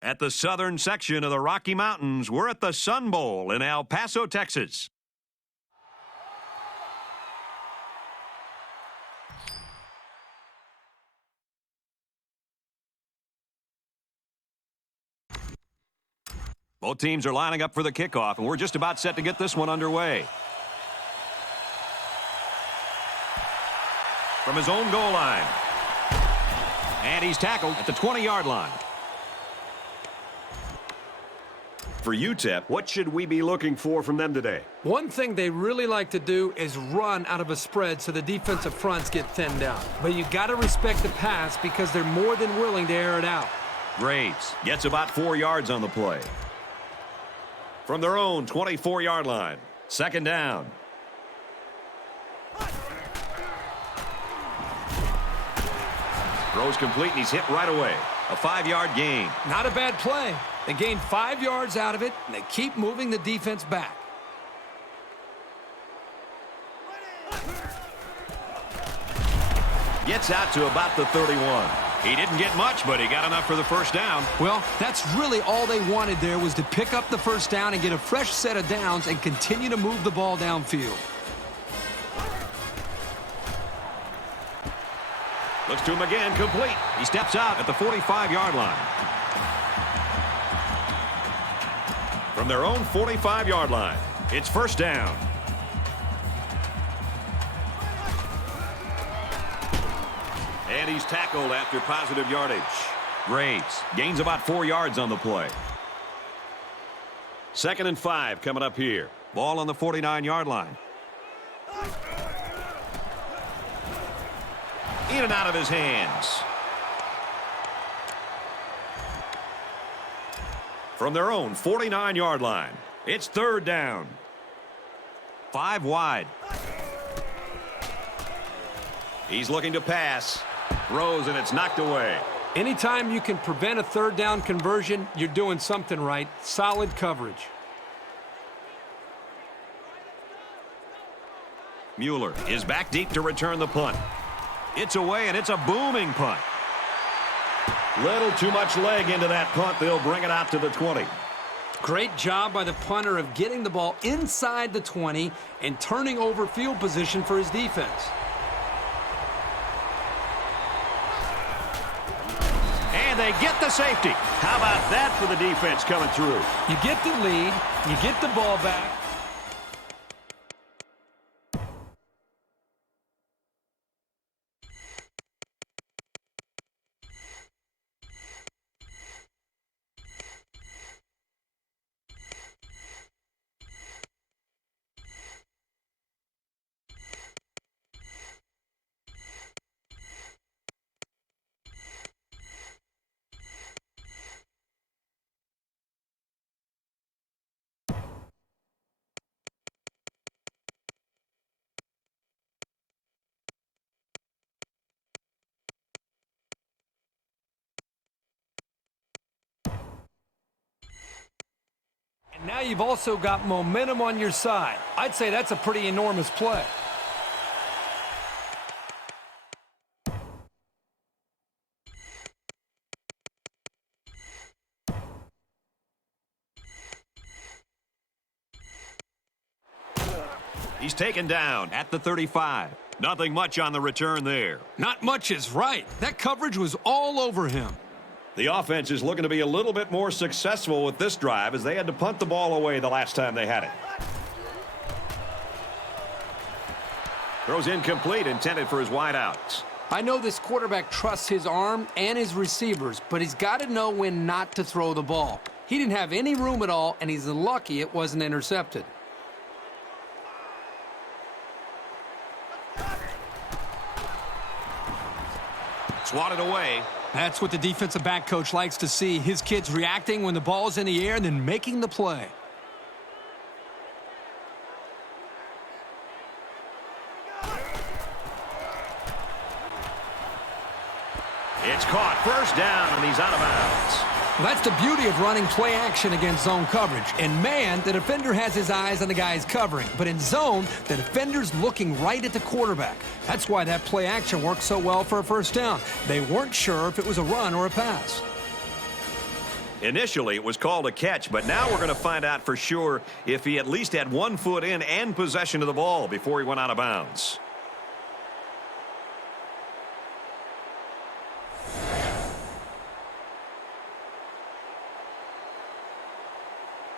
At the southern section of the Rocky Mountains, we're at the Sun Bowl in El Paso, Texas. Both teams are lining up for the kickoff, and we're just about set to get this one underway. From his own goal line. And he's tackled at the 20-yard line. For UTEP, what should we be looking for from them today? One thing they really like to do is run out of a spread so the defensive fronts get thinned out. But you got to respect the pass because they're more than willing to air it out. Graves gets about 4 yards on the play. From their own 24-yard line, second down. Throws complete, and he's hit right away. A 5-yard gain. Not a bad play. They gained 5 yards out of it, and they keep moving the defense back. Gets out to about the 31. He didn't get much, but he got enough for the first down. Well, that's really all they wanted there was to pick up the first down and get a fresh set of downs and continue to move the ball downfield. Looks to him again, complete. He steps out at the 45-yard line. From their own 45-yard line, it's first down. And he's tackled after positive yardage. Graves gains about 4 yards on the play. 2nd and 5 coming up here. Ball on the 49-yard line. In and out of his hands. From their own 49-yard line, it's third down. 5 wide. He's looking to pass. Throws, and it's knocked away. Anytime you can prevent a third down conversion, you're doing something right. Solid coverage. Mueller is back deep to return the punt. It's away, and it's a booming punt. Little too much leg into that punt. They'll bring it out to the 20. Great job by the punter of getting the ball inside the 20 and turning over field position for his defense. And they get the safety. How about that for the defense coming through? You get the lead, you get the ball back. And now you've also got momentum on your side. I'd say that's a pretty enormous play. He's taken down at the 35. Nothing much on the return there. Not much is right. That coverage was all over him. The offense is looking to be a little bit more successful with this drive as they had to punt the ball away the last time they had it. Throws incomplete, intended for his wideouts. I know this quarterback trusts his arm and his receivers, but he's got to know when not to throw the ball. He didn't have any room at all, and he's lucky it wasn't intercepted. Swatted away. That's what the defensive back coach likes to see. His kids reacting when the ball's in the air and then making the play. It's caught. First down, and he's out of bounds. Well, that's the beauty of running play action against zone coverage. In man, the defender has his eyes on the guys covering. But in zone, the defender's looking right at the quarterback. That's why that play action works so well for a first down. They weren't sure if it was a run or a pass. Initially, it was called a catch, but now we're going to find out for sure if he at least had 1 foot in and possession of the ball before he went out of bounds.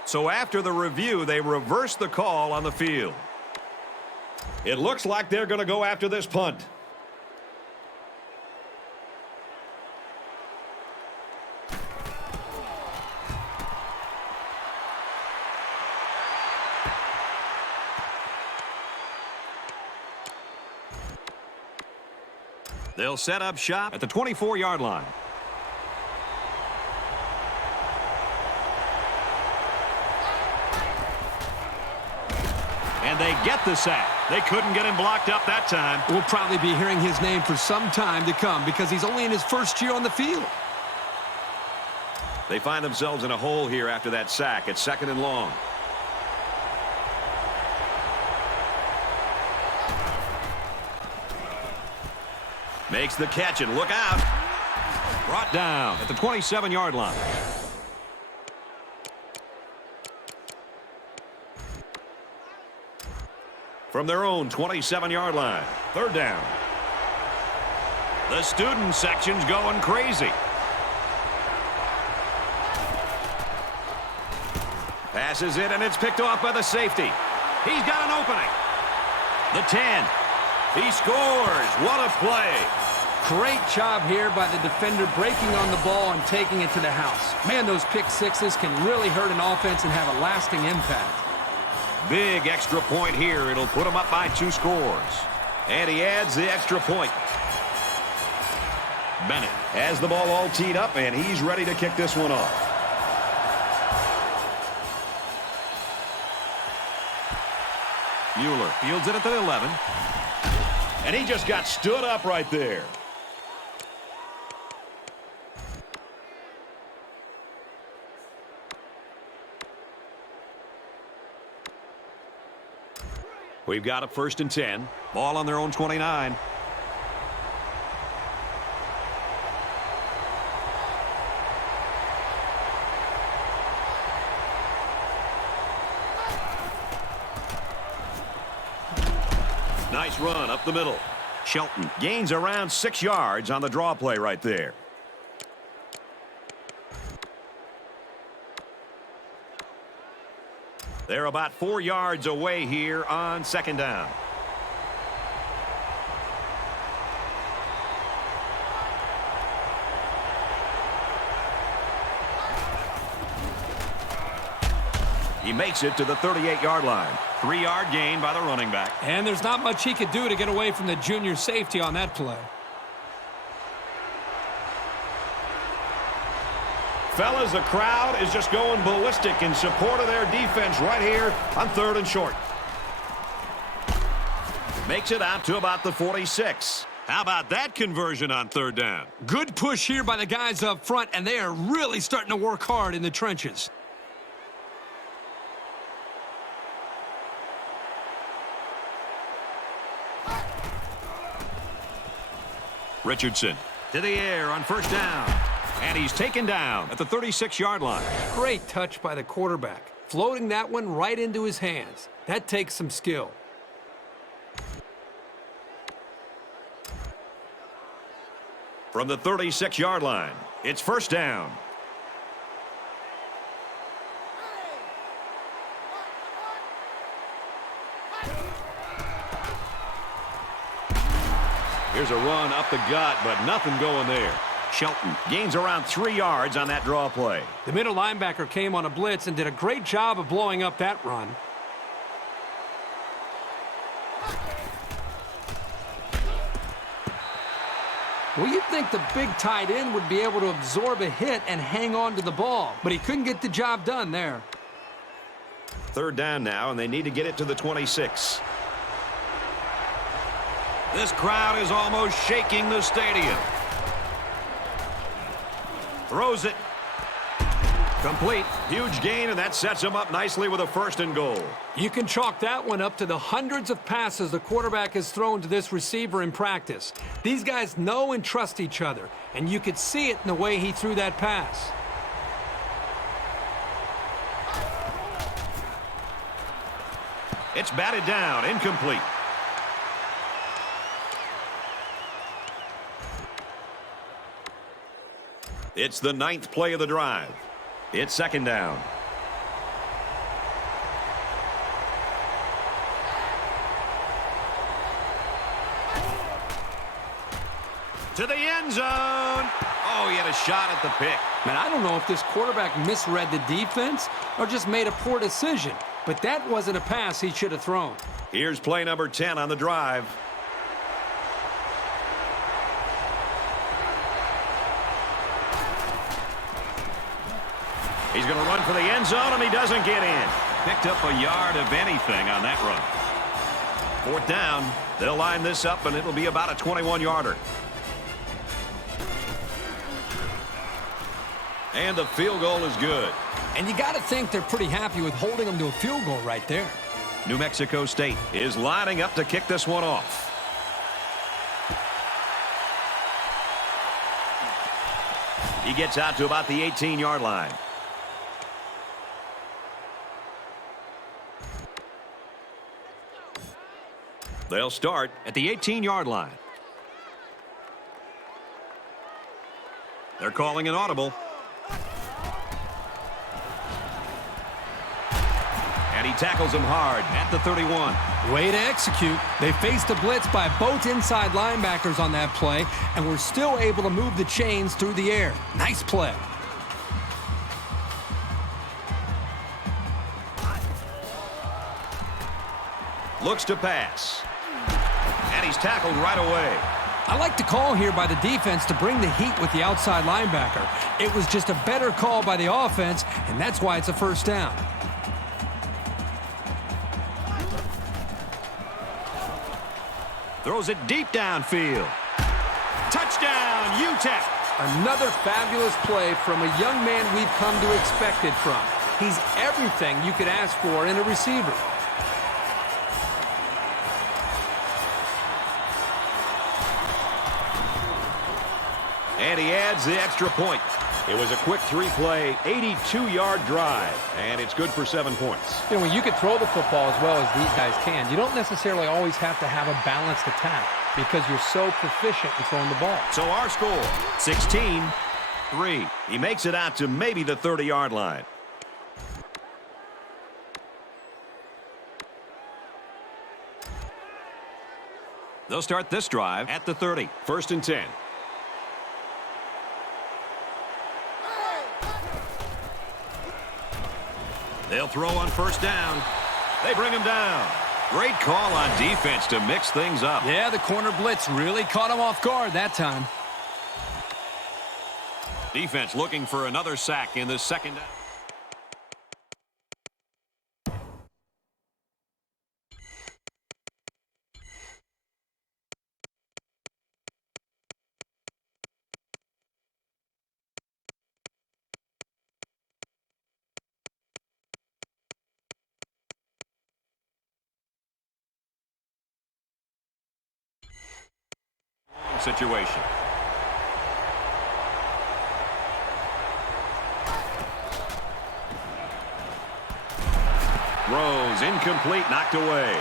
So after the review, they reversed the call on the field. It looks like they're going to go after this punt. They'll set up shop at the 24-yard line. And they get the sack. They couldn't get him blocked up that time. We'll probably be hearing his name for some time to come because he's only in his first year on the field. They find themselves in a hole here after that sack. It's 2nd and long. Makes the catch and look out. Brought down at the 27-yard line. From their own 27-yard line. 3rd down. The student section's going crazy. Passes it, and it's picked off by the safety. He's got an opening. The 10. He scores. What a play. Great job here by the defender breaking on the ball and taking it to the house. Man, those pick sixes can really hurt an offense and have a lasting impact. Big extra point here. It'll put him up by 2 scores. And he adds the extra point. Bennett has the ball all teed up, and he's ready to kick this one off. Mueller fields it at the 11. And he just got stood up right there. We've got a 1st and 10. Ball on their own 29. Nice run up the middle. Shelton gains around 6 yards on the draw play right there. They're about 4 yards away here on 2nd down. He makes it to the 38-yard line. 3-yard gain by the running back. And there's not much he could do to get away from the junior safety on that play. Fellas, the crowd is just going ballistic in support of their defense right here on 3rd and short. Makes it out to about the 46. How about that conversion on 3rd down? Good push here by the guys up front, and they are really starting to work hard in the trenches. Richardson to the air on 1st down. And he's taken down at the 36-yard line. Great touch by the quarterback. Floating that one right into his hands. That takes some skill. From the 36-yard line, it's 1st down. Here's a run up the gut, but nothing going there. Shelton gains around 3 yards on that draw play. The middle linebacker came on a blitz and did a great job of blowing up that run. Well, you'd think the big tight end would be able to absorb a hit and hang on to the ball, but he couldn't get the job done there. 3rd down now, and they need to get it to the 26. This crowd is almost shaking the stadium. Throws it. Complete. Huge gain, and that sets him up nicely with a 1st and goal. You can chalk that one up to the hundreds of passes the quarterback has thrown to this receiver in practice. These guys know and trust each other, and you could see it in the way he threw that pass. It's batted down, incomplete. It's the 9th play of the drive. It's second down. To the end zone. Oh, he had a shot at the pick. Man, I don't know if this quarterback misread the defense or just made a poor decision, but that wasn't a pass he should have thrown. Here's play number 10 on the drive. He's going to run for the end zone, and he doesn't get in. Picked up a yard of anything on that run. 4th down. They'll line this up, and it'll be about a 21-yarder. And the field goal is good. And you got to think they're pretty happy with holding them to a field goal right there. New Mexico State is lining up to kick this one off. He gets out to about the 18-yard line. They'll start at the 18-yard line. They're calling an audible. And he tackles him hard at the 31. Way to execute. They faced a blitz by both inside linebackers on that play, and were still able to move the chains through the air. Nice play. Looks to pass. And he's tackled right away. I like the call here by the defense to bring the heat with the outside linebacker. It was just a better call by the offense, and that's why it's a first down. Throws it deep downfield. Touchdown, UTEP. Another fabulous play from a young man we've come to expect it from. He's everything you could ask for in a receiver. And he adds the extra point. It was a quick 3-play, 82-yard drive, and it's good for 7 points. You know, when you can throw the football as well as these guys can, you don't necessarily always have to have a balanced attack because you're so proficient in throwing the ball. So our score, 16-3. He makes it out to maybe the 30-yard line. They'll start this drive at the 30. 1st and 10. They'll throw on 1st down. They bring him down. Great call on defense to mix things up. Yeah, the corner blitz really caught him off guard that time. Defense looking for another sack in this second down. Situation. Throws incomplete, knocked away.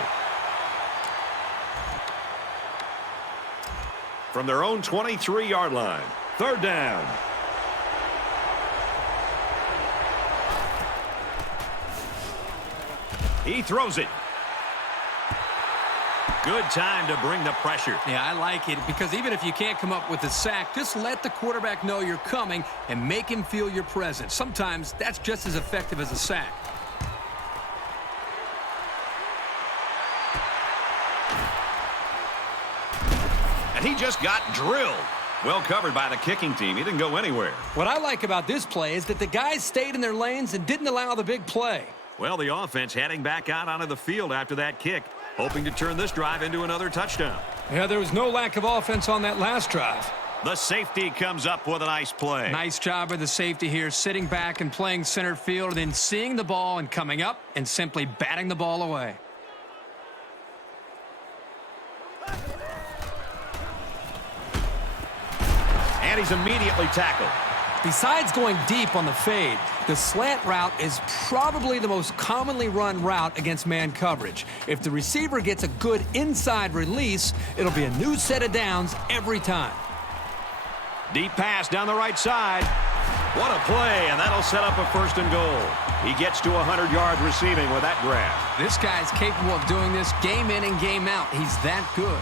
From their own 23-yard line. 3rd down. He throws it. Good time to bring the pressure. Yeah, I like it because even if you can't come up with a sack, just let the quarterback know you're coming and make him feel your presence. Sometimes that's just as effective as a sack. And he just got drilled. Well covered by the kicking team. He didn't go anywhere. What I like about this play is that the guys stayed in their lanes and didn't allow the big play. Well, the offense heading back out onto the field after that kick, hoping to turn this drive into another touchdown. Yeah, there was no lack of offense on that last drive. The safety comes up with a nice play. Nice job by the safety here, sitting back and playing center field, and then seeing the ball and coming up and simply batting the ball away. And he's immediately tackled. Besides going deep on the fade, the slant route is probably the most commonly run route against man coverage. If the receiver gets a good inside release, it'll be a new set of downs every time. Deep pass down the right side. What a play, and that'll set up a 1st and goal. He gets to 100-yard receiving with that grab. This guy's capable of doing this game in and game out. He's that good.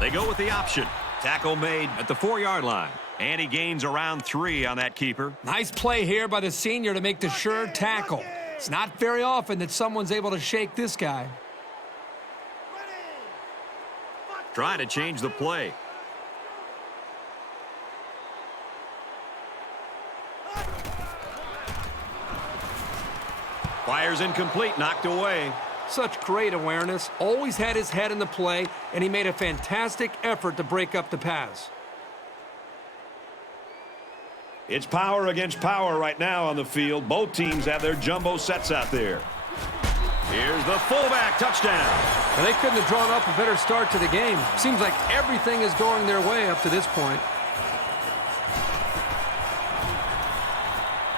They go with the option. Tackle made at the 4-yard line. And he gains around 3 on that keeper. Nice play here by the senior to make the sure tackle. It's not very often that someone's able to shake this guy. Trying to change the play. Fires incomplete, knocked away. Such great awareness, always had his head in the play, and he made a fantastic effort to break up the pass. It's power against power right now on the field. Both teams have their jumbo sets out there. Here's the fullback touchdown. And they couldn't have drawn up a better start to the game. Seems like everything is going their way up to this point.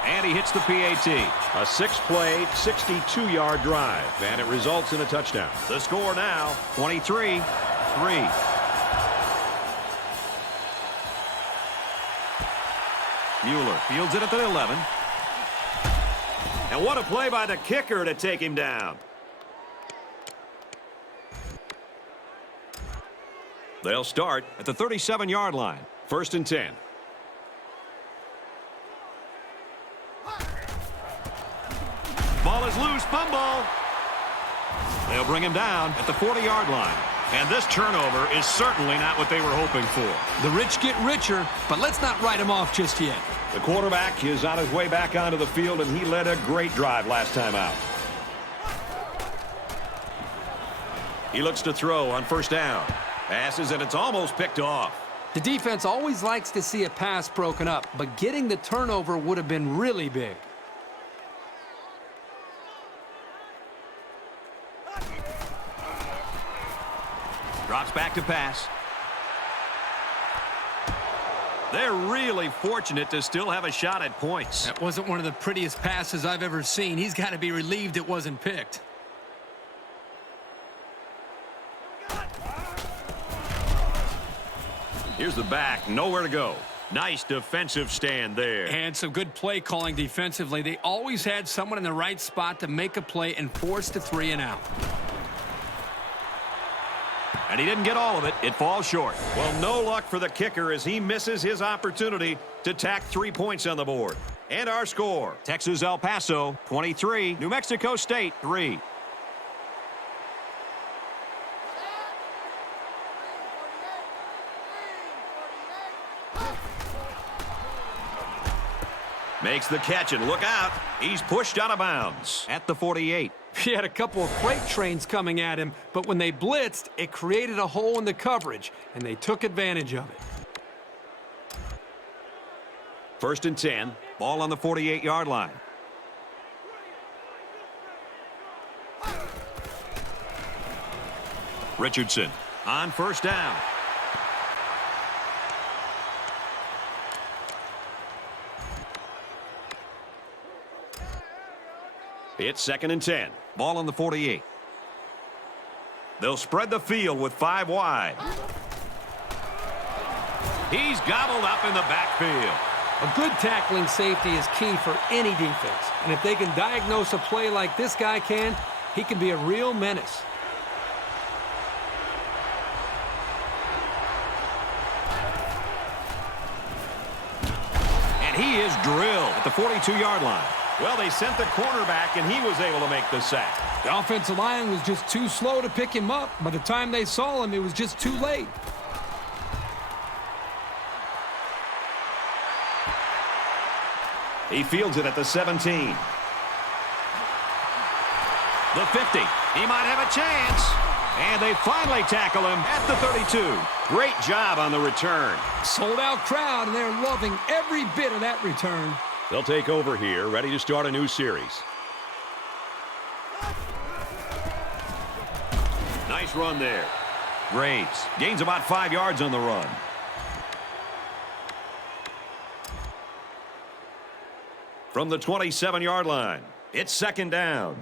And he hits the PAT. A 6-play, 62-yard drive, and it results in a touchdown. The score now, 23-3. Mueller fields it at the 11. And what a play by the kicker to take him down. They'll start at the 37-yard line. 1st and 10. Ball is loose, fumble. They'll bring him down at the 40-yard line. And this turnover is certainly not what they were hoping for. The rich get richer, but let's not write him off just yet. The quarterback is on his way back onto the field, and he led a great drive last time out. He looks to throw on 1st down. Passes, and it's almost picked off. The defense always likes to see a pass broken up, but getting the turnover would have been really big. Drops back to pass. They're really fortunate to still have a shot at points. That wasn't one of the prettiest passes I've ever seen. He's got to be relieved it wasn't picked. Here's the back, nowhere to go. Nice defensive stand there. And some good play calling defensively. They always had someone in the right spot to make a play and force the 3 and out. And he didn't get all of it. It falls short. Well, no luck for the kicker as he misses his opportunity to tack 3 points on the board. And our score, Texas El Paso 23, New Mexico State 3. Makes the catch, and look out. He's pushed out of bounds at the 48. He had a couple of freight trains coming at him, but when they blitzed, it created a hole in the coverage, and they took advantage of it. 1st and 10. Ball on the 48-yard line. Richardson on 1st down. It's 2nd and 10. Ball on the 48. They'll spread the field with 5 wide. He's gobbled up in the backfield. A good tackling safety is key for any defense. And if they can diagnose a play like this guy can, he can be a real menace. And he is drilled at the 42-yard line. Well, they sent the cornerback, and he was able to make the sack. The offensive line was just too slow to pick him up. By the time they saw him, it was just too late. He fields it at the 17. The 50. He might have a chance. And they finally tackle him at the 32. Great job on the return. Sold-out crowd, and they're loving every bit of that return. They'll take over here, ready to start a new series. Nice run there. Graves gains about 5 yards on the run. From the 27-yard line, it's second down.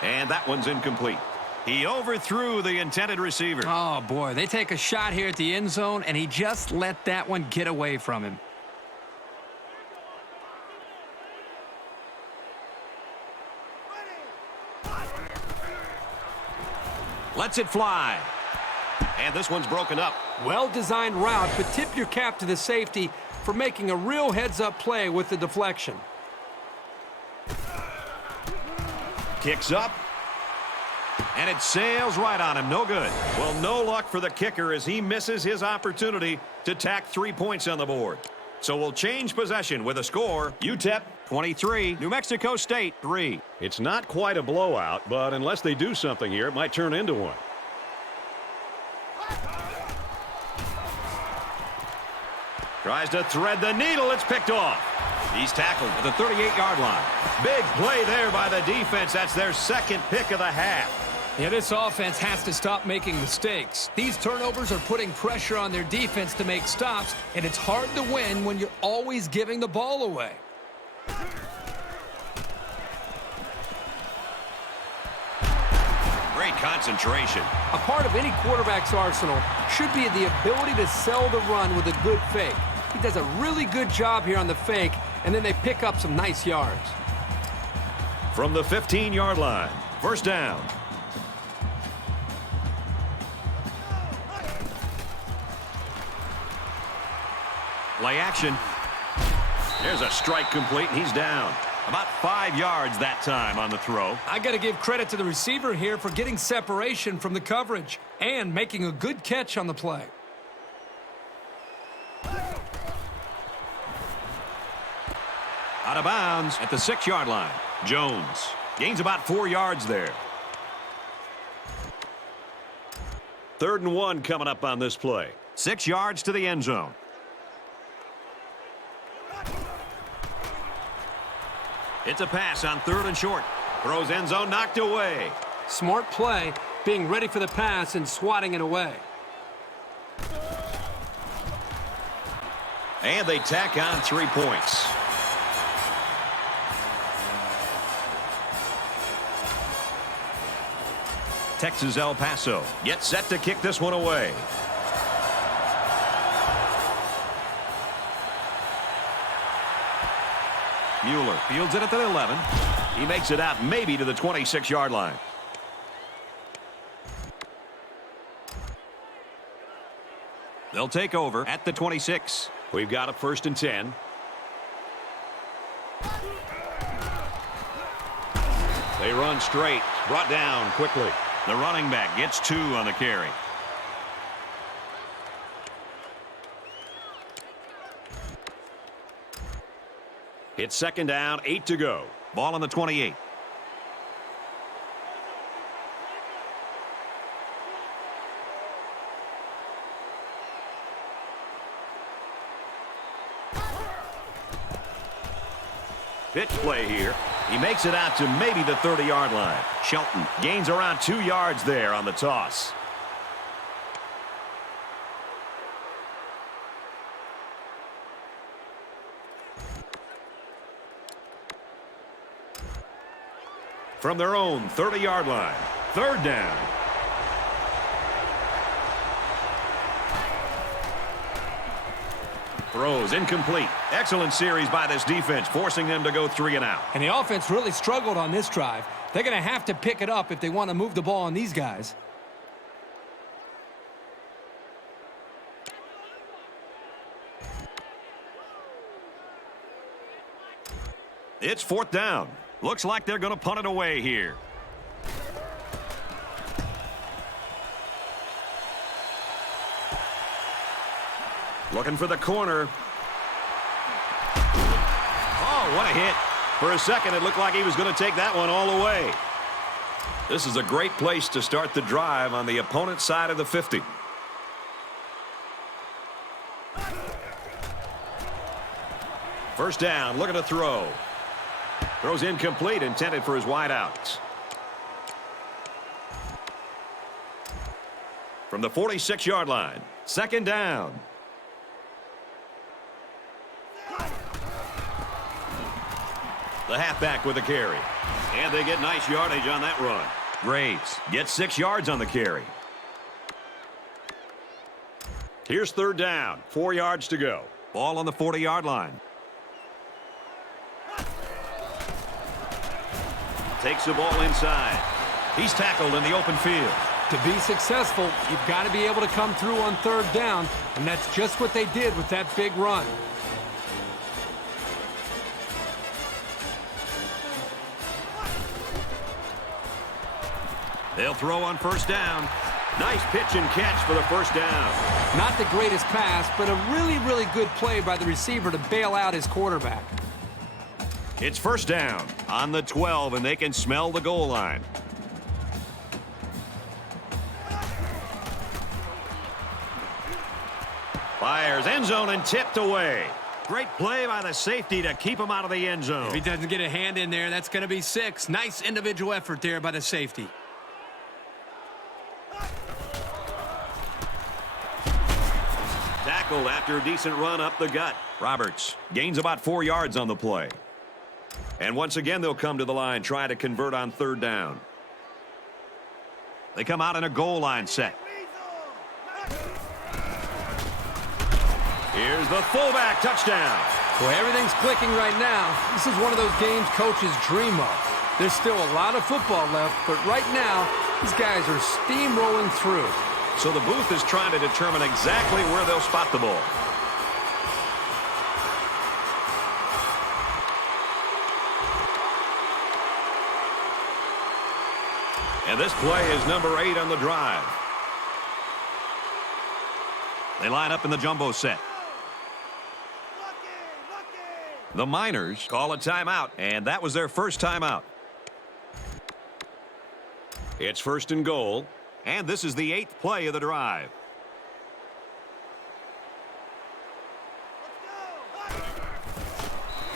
And that one's incomplete. He overthrew the intended receiver. Oh, boy, they take a shot here at the end zone, and he just let that one get away from him. Lets it fly. And this one's broken up. Well-designed route, but tip your cap to the safety for making a real heads-up play with the deflection. Kicks up. And it sails right on him. No good. Well, no luck for the kicker as he misses his opportunity to tack 3 points on the board. So we'll change possession with a score. UTEP 23, New Mexico State 3. It's not quite a blowout, but unless they do something here, it might turn into one. Tries to thread the needle. It's picked off. He's tackled at the 38-yard line. Big play there by the defense. That's their second pick of the half. Yeah, this offense has to stop making mistakes. These turnovers are putting pressure on their defense to make stops, and it's hard to win when you're always giving the ball away. Great concentration. A part of any quarterback's arsenal should be the ability to sell the run with a good fake. He does a really good job here on the fake, and then they pick up some nice yards. From the 15-yard line, first down. Play action. There's a strike complete, and he's down. About 5 yards that time on the throw. I got to give credit to the receiver here for getting separation from the coverage and making a good catch on the play. Out of bounds at the 6-yard line. Jones gains about 4 yards there. 3rd and 1 coming up on this play. 6 yards to the end zone. It's a pass on 3rd and short. Throws end zone, knocked away. Smart play, being ready for the pass and swatting it away. And they tack on 3 points. Texas El Paso gets set to kick this one away. Mueller fields it at the 11. He makes it out maybe to the 26-yard line. They'll take over at the 26. We've got a 1st and 10. They run straight. Brought down quickly. The running back gets 2 on the carry. It's 2nd down, 8 to go. Ball on the 28. Pitch play here. He makes it out to maybe the 30-yard line. Shelton gains around 2 yards there on the toss. From their own 30-yard line, 3rd down. Throws incomplete. Excellent series by this defense, forcing them to go 3 and out. And the offense really struggled on this drive. They're going to have to pick it up if they want to move the ball on these guys. It's 4th down. Looks like they're going to punt it away here. Looking for the corner. Oh, what a hit. For a second, it looked like he was going to take that one all the way. This is a great place to start the drive on the opponent's side of the 50. First down, look at the throw. Throws incomplete, intended for his wideouts. From the 46-yard line, second down. The halfback with the carry. And they get nice yardage on that run. Graves gets 6 yards on the carry. Here's third down. 4 yards to go. Ball on the 40-yard line. Takes the ball inside. He's tackled in the open field. To be successful, you've got to be able to come through on third down, and that's just what they did with that big run. They'll throw on first down. Nice pitch and catch for the first down. Not the greatest pass, but a really, really good play by the receiver to bail out his quarterback. It's first down on the 12, and they can smell the goal line. Fires end zone and tipped away. Great play by the safety to keep him out of the end zone. If he doesn't get a hand in there, that's going to be 6. Nice individual effort there by the safety. Tackled after a decent run up the gut. Roberts gains about 4 yards on the play. And once again, they'll come to the line, try to convert on third down. They come out in a goal line set. Here's the fullback touchdown. Boy, everything's clicking right now. This is one of those games coaches dream of. There's still a lot of football left, but right now, these guys are steamrolling through. So the booth is trying to determine exactly where they'll spot the ball. And this play is number 8 on the drive. They line up in the jumbo set. The Miners call a timeout, and that was their first timeout. It's first and goal. And this is the 8th play of the drive.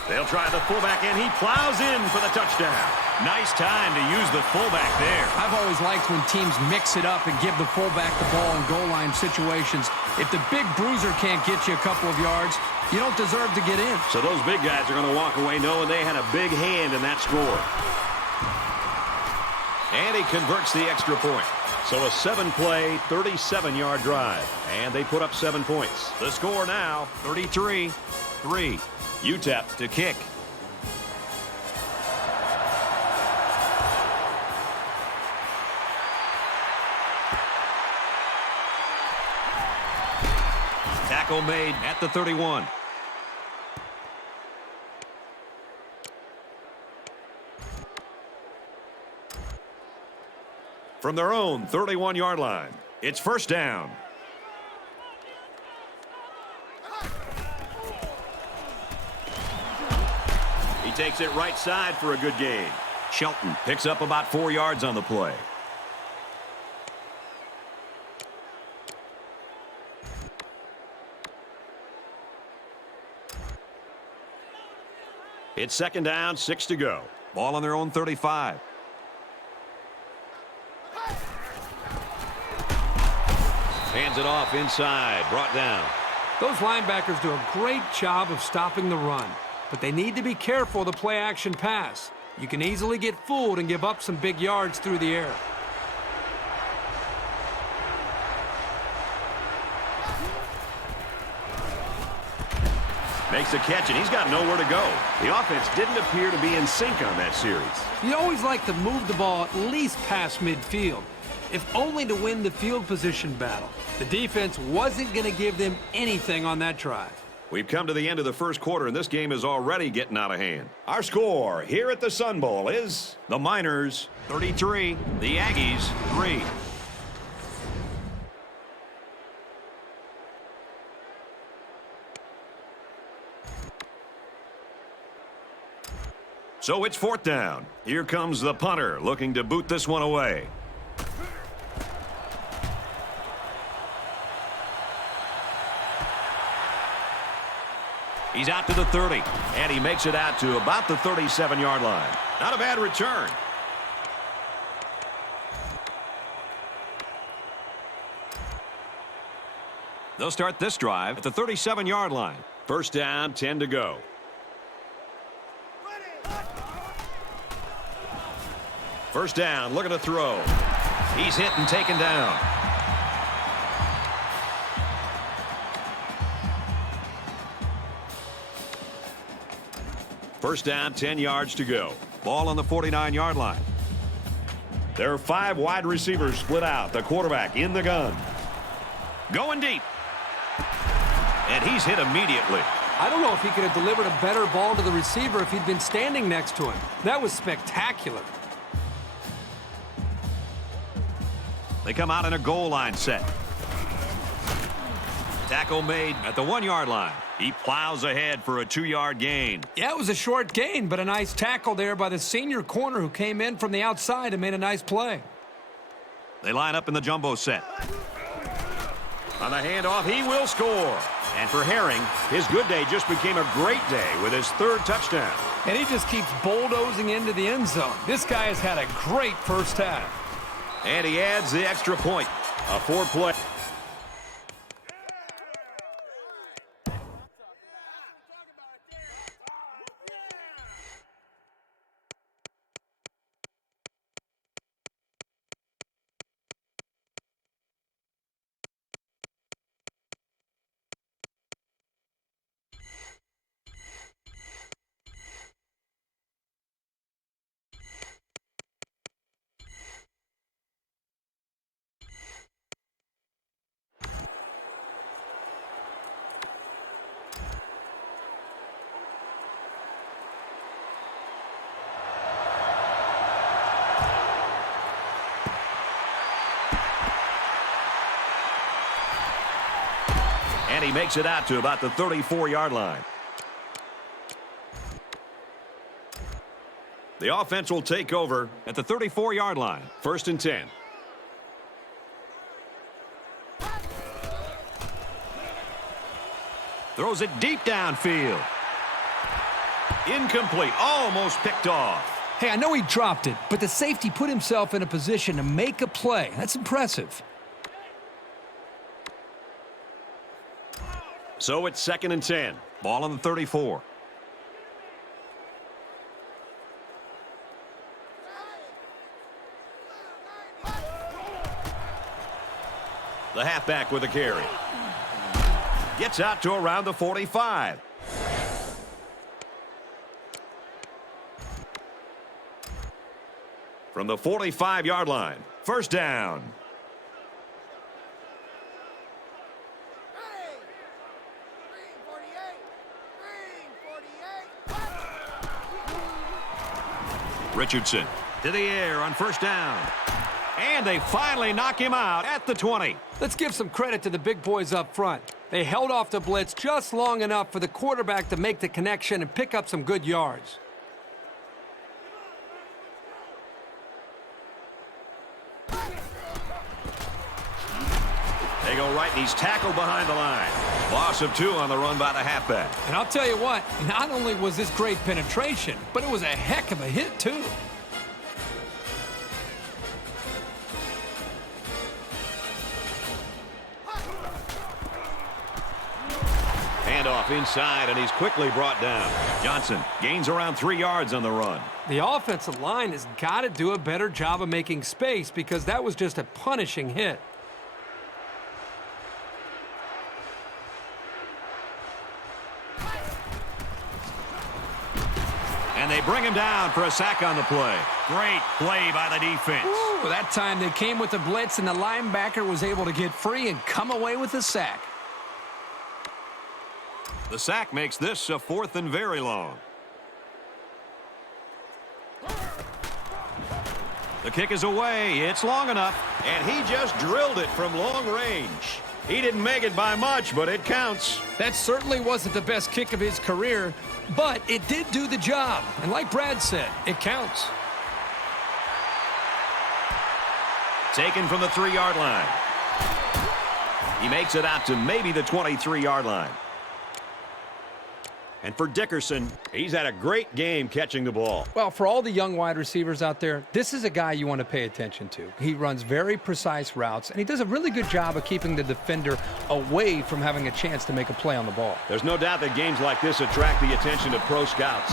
They'll try the fullback, and he plows in for the touchdown. Nice time to use the fullback there. I've always liked when teams mix it up and give the fullback the ball in goal line situations. If the big bruiser can't get you a couple of yards, you don't deserve to get in. So those big guys are going to walk away knowing they had a big hand in that score. And he converts the extra point. So a 7-play, 37-yard drive. And they put up 7 points. The score now, 33-3. UTEP to kick. Tackle made at the 31. From their own 31-yard line, it's first down. He takes it right side for a good gain. Shelton picks up about 4 yards on the play. It's second down, 6 to go. Ball on their own 35. Hands it off inside, brought down. Those linebackers do a great job of stopping the run, but they need to be careful of the play-action pass. You can easily get fooled and give up some big yards through the air. Makes the catch, and he's got nowhere to go. The offense didn't appear to be in sync on that series. You always like to move the ball at least past midfield, if only to win the field position battle. The defense wasn't going to give them anything on that drive. We've come to the end of the first quarter, and this game is already getting out of hand. Our score here at the Sun Bowl is the Miners 33, the Aggies 3. So it's fourth down. Here comes the punter looking to boot this one away. He's out to the 30. And he makes it out to about the 37-yard line. Not a bad return. They'll start this drive at the 37-yard line. First down, 10 to go. First down, looking to throw. He's hit and taken down. First down, 10 yards to go. Ball on the 49-yard line. There are 5 wide receivers split out. The quarterback in the gun. Going deep. And he's hit immediately. I don't know if he could have delivered a better ball to the receiver if he'd been standing next to him. That was spectacular. They come out in a goal line set. Tackle made at the 1-yard line. He plows ahead for a 2-yard gain. Yeah, it was a short gain, but a nice tackle there by the senior corner who came in from the outside and made a nice play. They line up in the jumbo set. On the handoff, he will score. And for Herring, his good day just became a great day with his 3rd touchdown. And he just keeps bulldozing into the end zone. This guy has had a great first half. And he adds the extra point. A 4-play. And he makes it out to about the 34-yard line. The offense will take over at the 34-yard line. First and 10. Throws it deep downfield. Incomplete. Almost picked off. Hey, I know he dropped it, but the safety put himself in a position to make a play. That's impressive. So it's 2nd and 10. Ball on the 34. The halfback with a carry. Gets out to around the 45. From the 45-yard line. First down. Richardson to the air on first down. And they finally knock him out at the 20. Let's give some credit to the big boys up front. They held off the blitz just long enough for the quarterback to make the connection and pick up some good yards. They go right, and he's tackled behind the line. Loss of 2 on the run by the halfback. And I'll tell you what, not only was this great penetration, but it was a heck of a hit, too. Handoff inside, and he's quickly brought down. Johnson gains around 3 yards on the run. The offensive line has got to do a better job of making space because that was just a punishing hit. And they bring him down for a sack on the play. Great play by the defense. Ooh, that time they came with the blitz, and the linebacker was able to get free and come away with the sack. The sack makes this a 4th and very long. The kick is away. It's long enough. And he just drilled it from long range. He didn't make it by much, but it counts. That certainly wasn't the best kick of his career, but it did do the job. And like Brad said, it counts. Taken from the 3-yard line. He makes it out to maybe the 23-yard line. And for Dickerson, he's had a great game catching the ball. Well, for all the young wide receivers out there, this is a guy you want to pay attention to. He runs very precise routes, and he does a really good job of keeping the defender away from having a chance to make a play on the ball. There's no doubt that games like this attract the attention of pro scouts.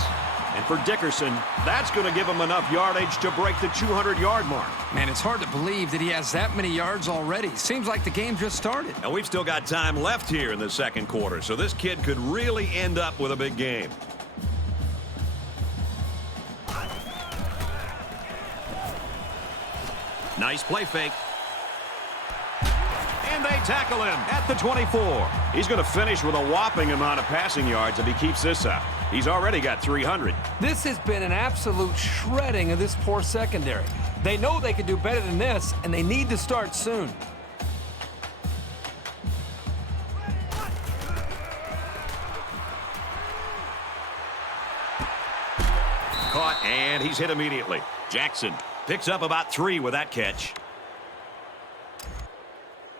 And for Dickerson, that's going to give him enough yardage to break the 200-yard mark. Man, it's hard to believe that he has that many yards already. Seems like the game just started. And we've still got time left here in the second quarter, so this kid could really end up with a big game. Nice play fake. And they tackle him at the 24. He's going to finish with a whopping amount of passing yards if he keeps this up. He's already got 300. This has been an absolute shredding of this poor secondary. They know they can do better than this, and they need to start soon. Caught, and he's hit immediately. Jackson picks up about 3 with that catch.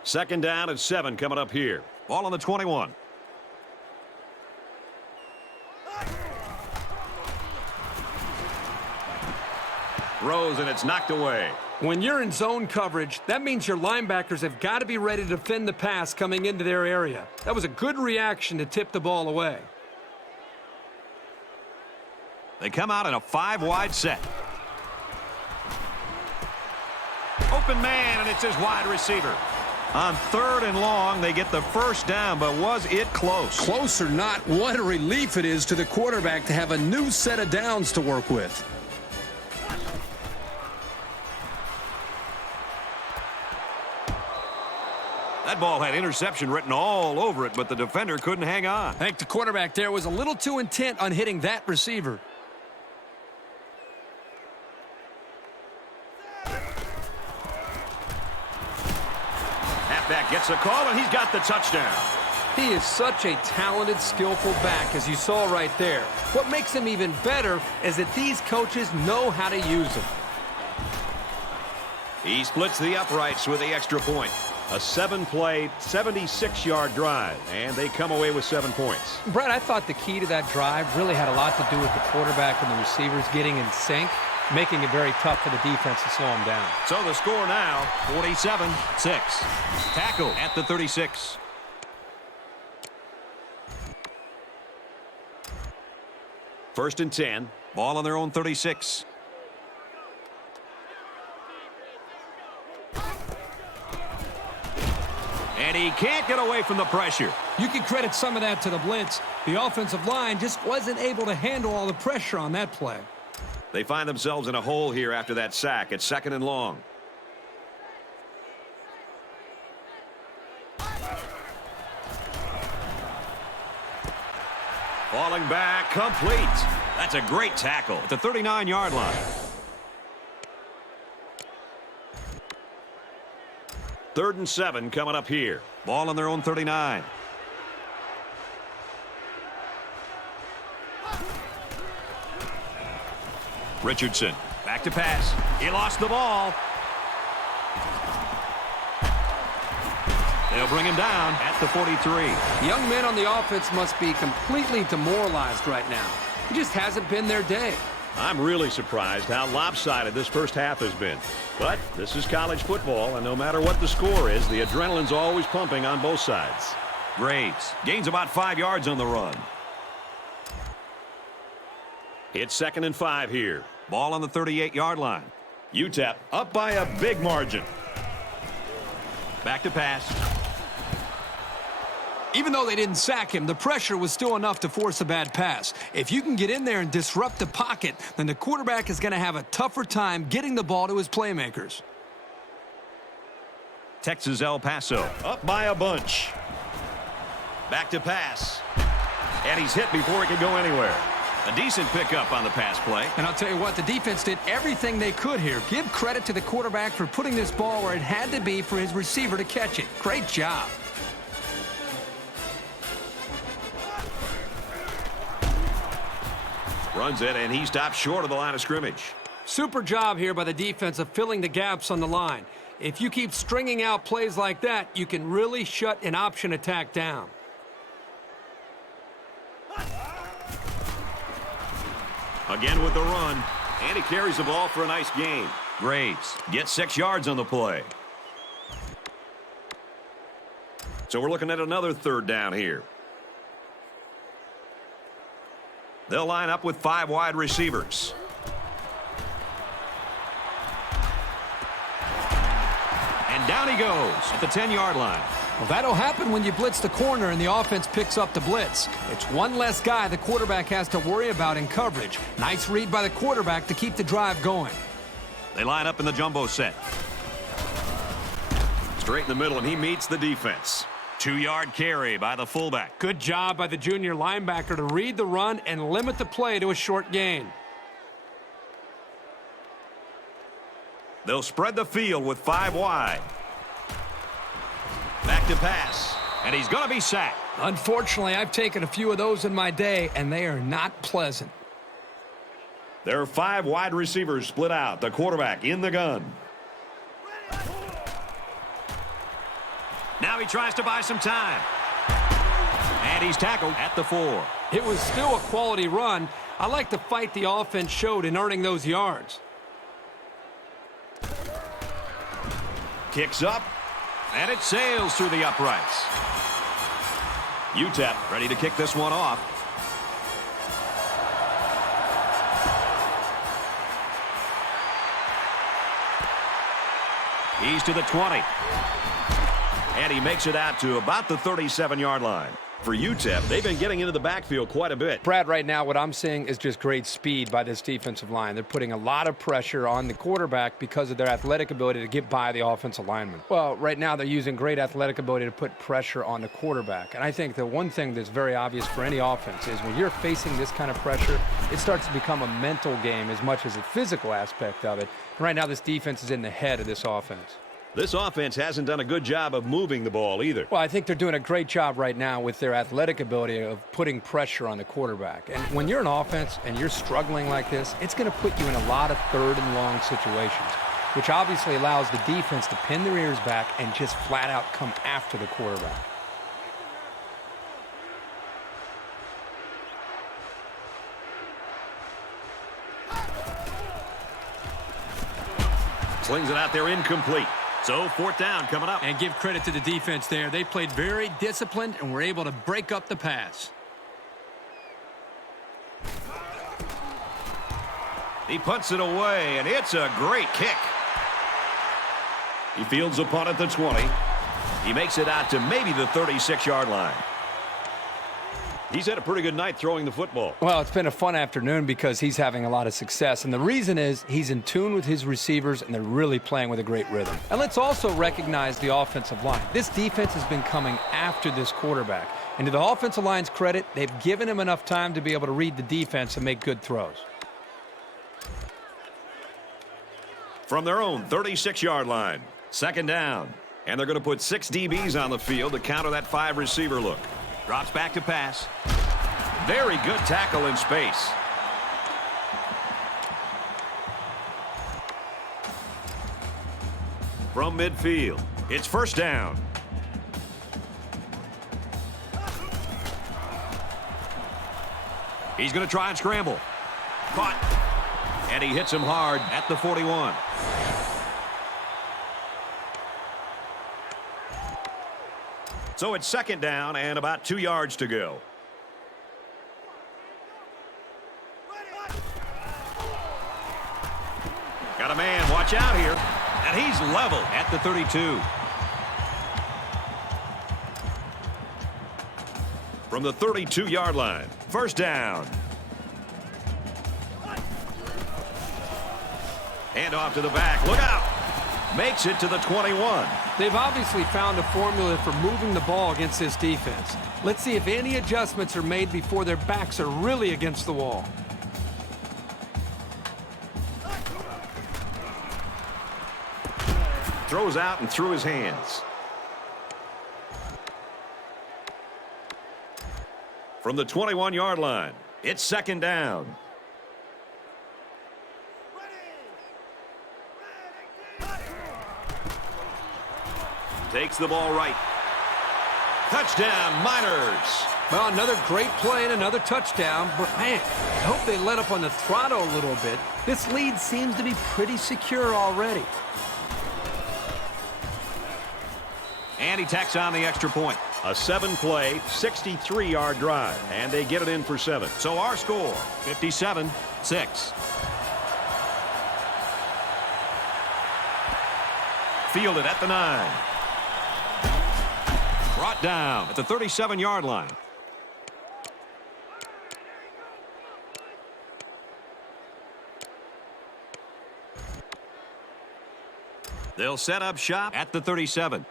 Second down and 7 coming up here. Ball on the 21. Throws, and it's knocked away. When you're in zone coverage, that means your linebackers have got to be ready to defend the pass coming into their area. That was a good reaction to tip the ball away. They come out in a 5-wide set. Open man, and it's his wide receiver. On 3rd and long, they get the first down, but was it close? Close or not, what a relief it is to the quarterback to have a new set of downs to work with. That ball had interception written all over it, but the defender couldn't hang on. I think the quarterback there was a little too intent on hitting that receiver. Halfback gets a call, and he's got the touchdown. He is such a talented, skillful back, as you saw right there. What makes him even better is that these coaches know how to use him. He splits the uprights with the extra point. A 7-play, 76-yard drive, and they come away with 7 points. Brett, I thought the key to that drive really had a lot to do with the quarterback and the receivers getting in sync, making it very tough for the defense to slow him down. So the score now, 47-6. Tackle at the 36. First and 10. Ball on their own 36. And he can't get away from the pressure. You can credit some of that to the blitz. The offensive line just wasn't able to handle all the pressure on that play. They find themselves in a hole here after that sack. It's 2nd and long. Falling back, complete. That's a great tackle at the 39-yard line. 3rd and 7 coming up here. Ball on their own 39. Richardson back to pass. He lost the ball. They'll bring him down at the 43. Young men on the offense must be completely demoralized right now. It just hasn't been their day. I'm really surprised how lopsided this first half has been. But this is college football, and no matter what the score is, the adrenaline's always pumping on both sides. Graves gains about 5 yards on the run. It's 2nd and 5 here. Ball on the 38-yard line. UTEP up by a big margin. Back to pass. Even though they didn't sack him, the pressure was still enough to force a bad pass. If you can get in there and disrupt the pocket, then the quarterback is going to have a tougher time getting the ball to his playmakers. Texas El Paso. Up by a bunch. Back to pass. And he's hit before he can go anywhere. A decent pickup on the pass play. And I'll tell you what, the defense did everything they could here. Give credit to the quarterback for putting this ball where it had to be for his receiver to catch it. Great job. Runs it, and he stops short of the line of scrimmage. Super job here by the defense of filling the gaps on the line. If you keep stringing out plays like that, you can really shut an option attack down. Again with the run. And he carries the ball for a nice gain. Graves gets 6 yards on the play. So we're looking at another third down here. They'll line up with 5 wide receivers. And down he goes at the 10-yard line. Well, that'll happen when you blitz the corner and the offense picks up the blitz. It's one less guy the quarterback has to worry about in coverage. Nice read by the quarterback to keep the drive going. They line up in the jumbo set. Straight in the middle, and he meets the defense. 2-yard carry by the fullback. Good job by the junior linebacker to read the run and limit the play to a short gain. They'll spread the field with 5 wide. Back to pass, and he's going to be sacked. Unfortunately, I've taken a few of those in my day, and they are not pleasant. There are 5 wide receivers split out. The quarterback in the gun. Now he tries to buy some time. And he's tackled at the 4. It was still a quality run. I like the fight the offense showed in earning those yards. Kicks up, and it sails through the uprights. UTEP ready to kick this one off. He's to the 20. And he makes it out to about the 37-yard line. For UTEP, they've been getting into the backfield quite a bit. Brad, right now what I'm seeing is just great speed by this defensive line. They're putting a lot of pressure on the quarterback because of their athletic ability to get by the offensive lineman. Well, right now they're using great athletic ability to put pressure on the quarterback. And I think the one thing that's very obvious for any offense is when you're facing this kind of pressure, it starts to become a mental game as much as a physical aspect of it. And right now this defense is in the head of this offense. This offense hasn't done a good job of moving the ball either. Well, I think they're doing a great job right now with their athletic ability of putting pressure on the quarterback. And when you're an offense and you're struggling like this, it's going to put you in a lot of third and long situations, which obviously allows the defense to pin their ears back and just flat out come after the quarterback. Slings it out there incomplete. So 4th down coming up. And give credit to the defense there. They played very disciplined and were able to break up the pass. He punts it away, and it's a great kick. He fields a punt at the 20. He makes it out to maybe the 36-yard line. He's had a pretty good night throwing the football. Well, it's been a fun afternoon because he's having a lot of success. And the reason is he's in tune with his receivers, and they're really playing with a great rhythm. And let's also recognize the offensive line. This defense has been coming after this quarterback. And to the offensive line's credit, they've given him enough time to be able to read the defense and make good throws. From their own 36-yard line, 2nd down. And they're going to put 6 DBs on the field to counter that 5-receiver look. Drops back to pass. Very good tackle in space. From midfield, it's 1st down. He's going to try and scramble. Caught. And he hits him hard at the 41. So it's 2nd down and about 2 yards to go. Got a man, watch out here. And he's level at the 32. From the 32-yard line, 1st down. Hand off to the back, look out. Makes it to the 21. They've obviously found a formula for moving the ball against this defense. Let's see if any adjustments are made before their backs are really against the wall. Throws out and through his hands. From the 21-yard line, it's 2nd down. Takes the ball right. Touchdown, Miners. Well, another great play and another touchdown. But, man, I hope they let up on the throttle a little bit. This lead seems to be pretty secure already. And he tacks on the extra point. A 7-play, 63-yard drive, and they get it in for 7. So our score, 57-6. Fielded at the 9. Brought down at the 37-yard line. They'll set up shop at the 37.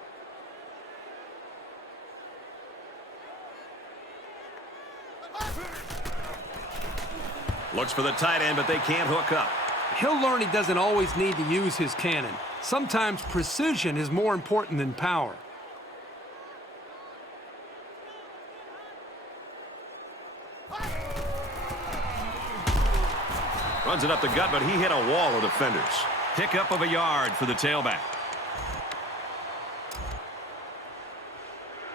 Looks for the tight end, but they can't hook up. He'll learn he doesn't always need to use his cannon. Sometimes precision is more important than power. Runs it up the gut, but he hit a wall of defenders. Pickup of a yard for the tailback.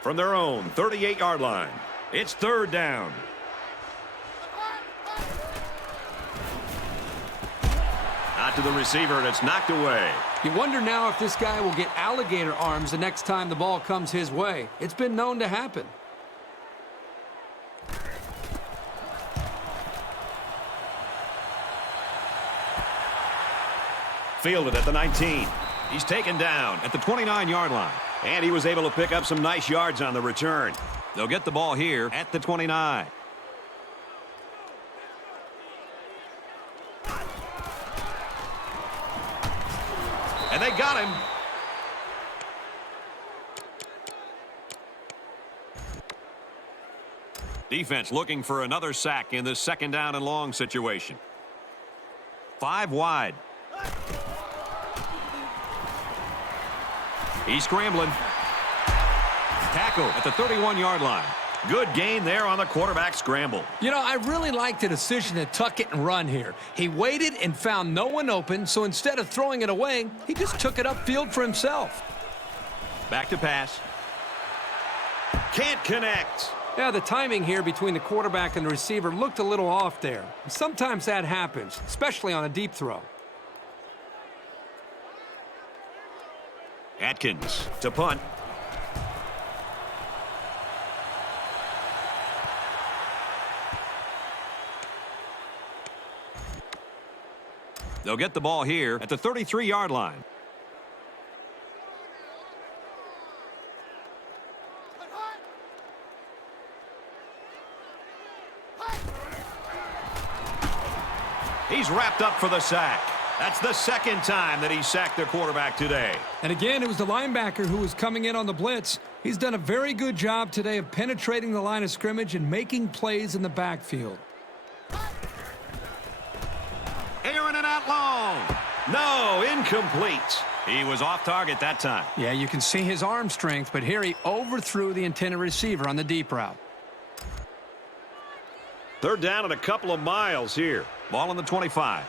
From their own 38-yard line, it's 3rd down. Out to the receiver, and it's knocked away. You wonder now if this guy will get alligator arms the next time the ball comes his way. It's been known to happen. Fielded at the 19. He's taken down at the 29-yard line. And he was able to pick up some nice yards on the return. They'll get the ball here at the 29. And they got him. Defense looking for another sack in this 2nd down and long situation. 5 wide. He's scrambling. Tackle at the 31-yard line. Good gain there on the quarterback scramble. You know, I really like the decision to tuck it and run here. He waited and found no one open, so instead of throwing it away, he just took it upfield for himself. Back to pass. Can't connect. Yeah, the timing here between the quarterback and the receiver looked a little off there. Sometimes that happens, especially on a deep throw. Atkins to punt. They'll get the ball here at the 33-yard line. He's wrapped up for the sack. That's the 2nd time that he sacked the quarterback today. And again, it was the linebacker who was coming in on the blitz. He's done a very good job today of penetrating the line of scrimmage and making plays in the backfield. Airing it out long. No, incomplete. He was off target that time. Yeah, you can see his arm strength, but here he overthrew the intended receiver on the deep route. 3rd down and a couple of miles here. Ball on the 25.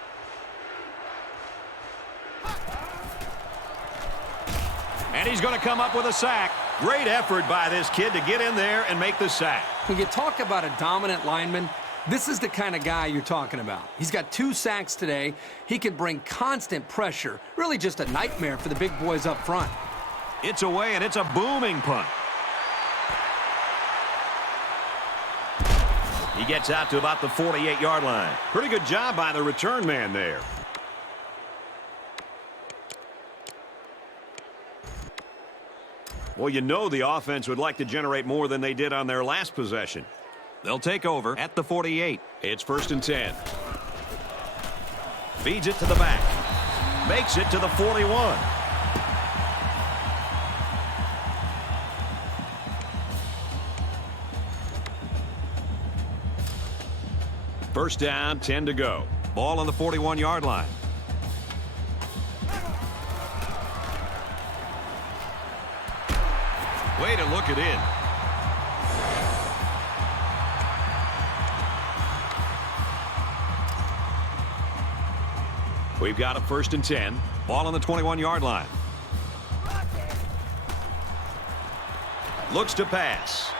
And he's going to come up with a sack. Great effort by this kid to get in there and make the sack. When you talk about a dominant lineman, this is the kind of guy you're talking about. He's got 2 sacks today. He can bring constant pressure. Really just a nightmare for the big boys up front. It's away, and it's a booming punt. He gets out to about the 48-yard line. Pretty good job by the return man there. Well, you know the offense would like to generate more than they did on their last possession. They'll take over at the 48. It's 1st and 10. Feeds it to the back. Makes it to the 41. First down, 10 to go. Ball on the 41-yard line. Way to look it in. We've got a 1st and 10. Ball on the 21-yard line. Looks to pass.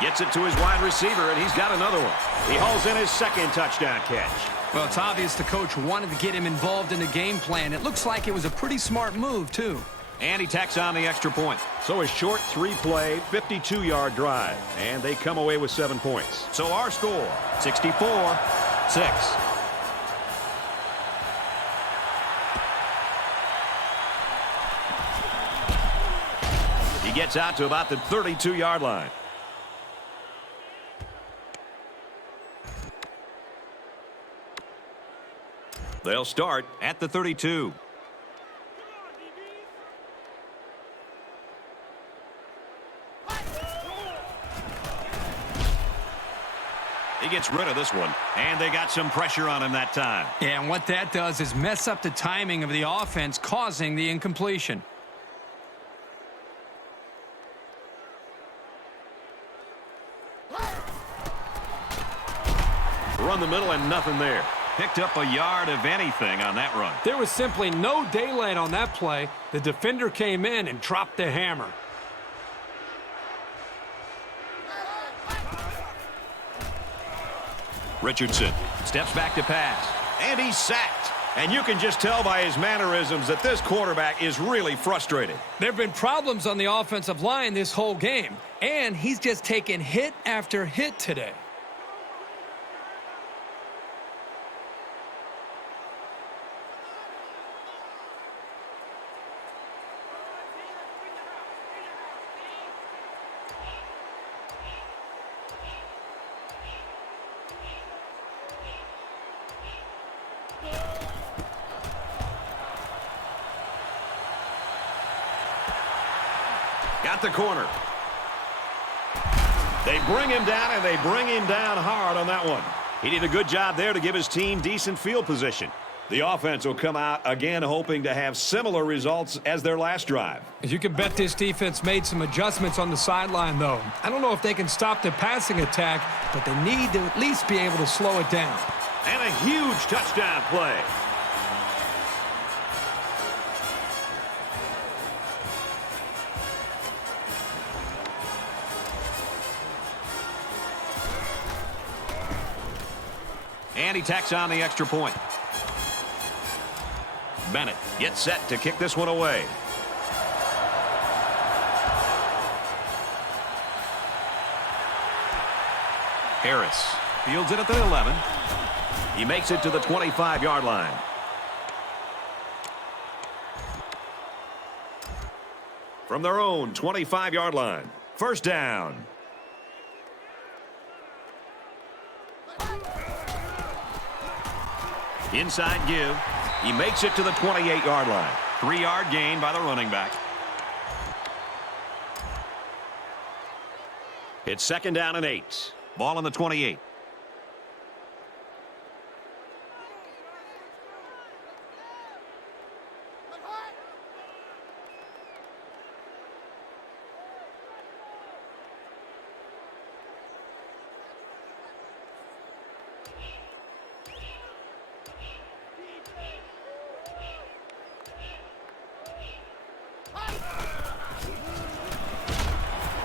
Gets it to his wide receiver, and he's got another one. He hauls in his second touchdown catch. Well, it's obvious the coach wanted to get him involved in the game plan. It looks like it was a pretty smart move, too. And he tacks on the extra point. So a short 3-play, 52-yard drive, and they come away with 7 points. So our score, 64-6. He gets out to about the 32-yard line. They'll start at the 32. He gets rid of this one, and they got some pressure on him that time. Yeah, and what that does is mess up the timing of the offense, causing the incompletion. Run the middle and nothing there. Picked up a yard of anything on that run. There was simply no daylight on that play. The defender came in and dropped the hammer. Richardson steps back to pass, and he's sacked. And you can just tell by his mannerisms that this quarterback is really frustrated. There have been problems on the offensive line this whole game, and he's just taken hit after hit today. Got the corner. They bring him down, and they bring him down hard on that one. He did a good job there to give his team decent field position. The offense will come out again hoping to have similar results as their last drive. You can bet this defense made some adjustments on the sideline, though. I don't know if they can stop the passing attack, but they need to at least be able to slow it down. And a huge touchdown play. And he tacks on the extra point. Bennett gets set to kick this one away. Harris fields it at the 11. He makes it to the 25-yard line. From their own 25-yard line. First down. Inside give. He makes it to the 28-yard line. 3-yard gain by the running back. It's second down and 8. Ball on the 28.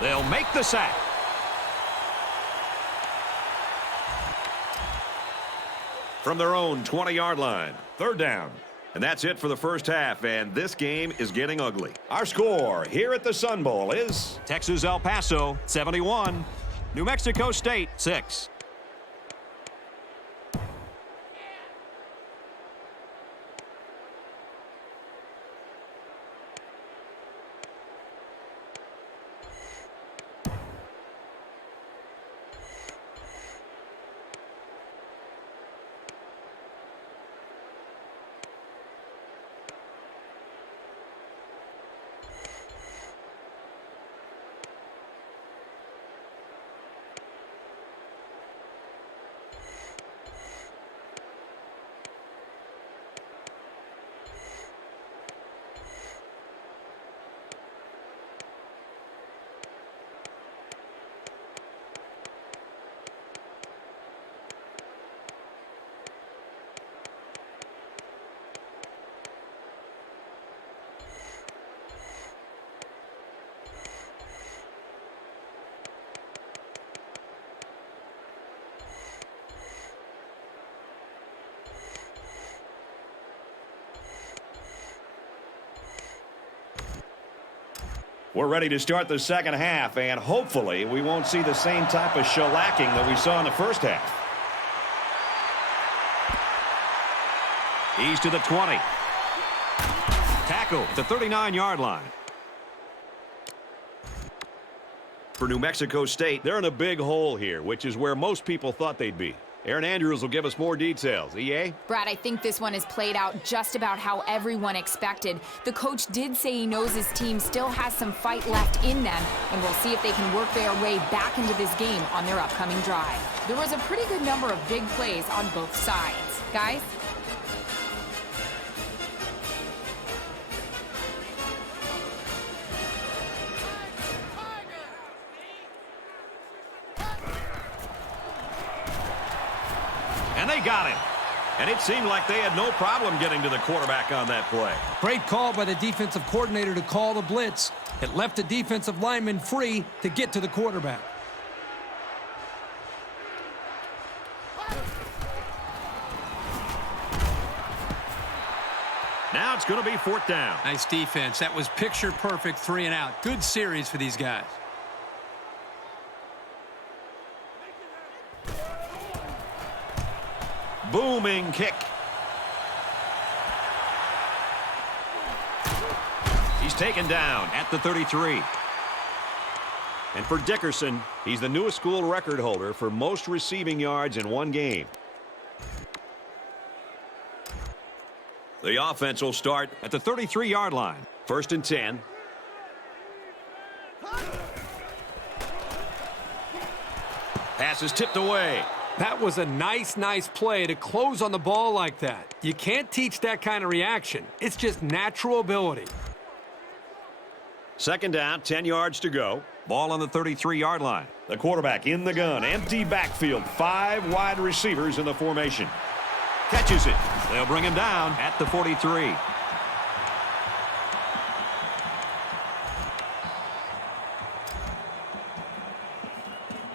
They'll make the sack. From their own 20-yard line. Third down. And that's it for the first half, and this game is getting ugly. Our score here at the Sun Bowl is Texas El Paso 71, New Mexico State 6. We're ready to start the second half, and hopefully we won't see the same type of shellacking that we saw in the first half. He's to the 20. Tackle at the 39-yard line. For New Mexico State, They're in a big hole here, which is where most people thought they'd be. Aaron Andrews will give us more details. EA? Brad, I think this one is played out just about how everyone expected. The coach did say he knows his team still has some fight left in them, and we'll see if they can work their way back into this game on their upcoming drive. There was a pretty good number of big plays on both sides. Guys? and they got him. And it seemed like they had no problem getting to the quarterback on that play. Great call by the defensive coordinator to call the blitz. It left the defensive lineman free to get to the quarterback. Now it's going to be fourth down. Nice defense. That was picture perfect 3 and out. Good series for these guys. Booming kick. He's taken down at the 33. And for Dickerson, he's the newest school record holder for most receiving yards in one game. The offense will start at the 33-yard line. First and 10. Pass is tipped away. That was a nice play to close on the ball like that. You can't teach that kind of reaction. It's just natural ability. Second down, 10 yards to go. Ball on the 33-yard line. The quarterback in the gun. Empty backfield. 5 wide receivers in the formation. Catches it. They'll bring him down at the 43.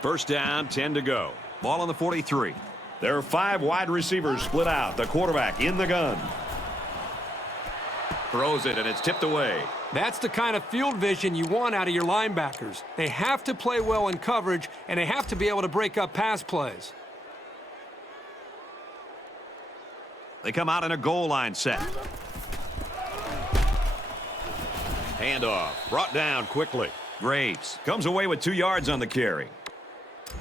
First down, 10 to go. Ball on the 43. There are 5 wide receivers split out. The quarterback in the gun. Throws it, and it's tipped away. That's the kind of field vision you want out of your linebackers. They have to play well in coverage, and they have to be able to break up pass plays. They come out in a goal line set. Handoff. Brought down quickly. Graves comes away with 2 yards on the carry.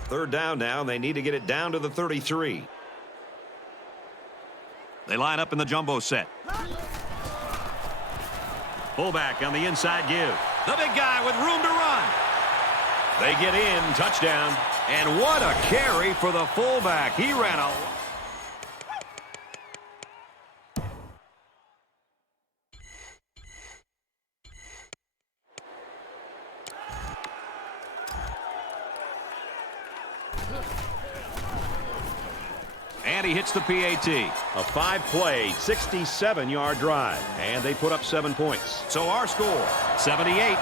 Third down now, and they need to get it down to the 33. They line up in the jumbo set. Fullback on the inside give. The big guy with room to run. They get in. Touchdown. And what a carry for the fullback. He ran a... And he hits the PAT. A 5-play, 67-yard drive. And they put up 7 points. So our score, 78-6.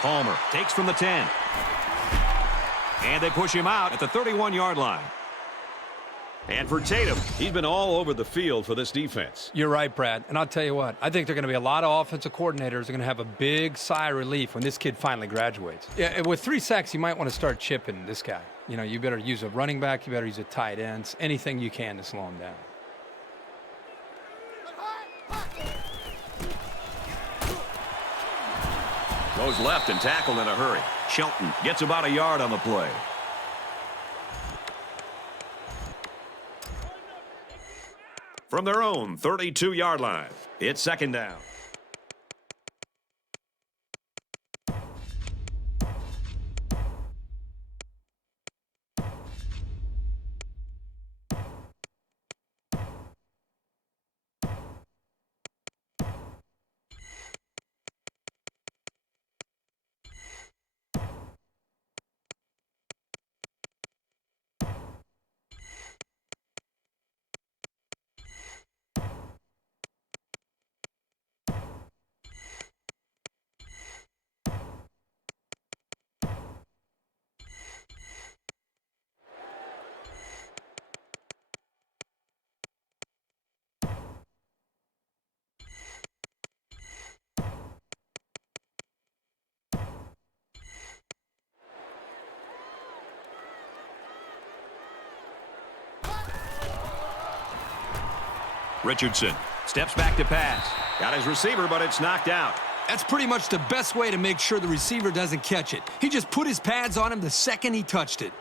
Palmer takes from the 10. And they push him out at the 31-yard line. And for Tatum, he's been all over the field for this defense. You're right, Brad. And I'll tell you what, I think there are going to be a lot of offensive coordinators that are going to have a big sigh of relief when this kid finally graduates. Yeah, with 3 sacks, you might want to start chipping this guy. You know, you better use a running back, you better use a tight end, anything you can to slow him down. Goes left and tackled in a hurry. Shelton gets about a yard on the play. From their own 32-yard line, it's second down. Richardson steps back to pass. Got his receiver, but it's knocked out. That's pretty much the best way to make sure the receiver doesn't catch it. He just put his pads on him the second he touched it.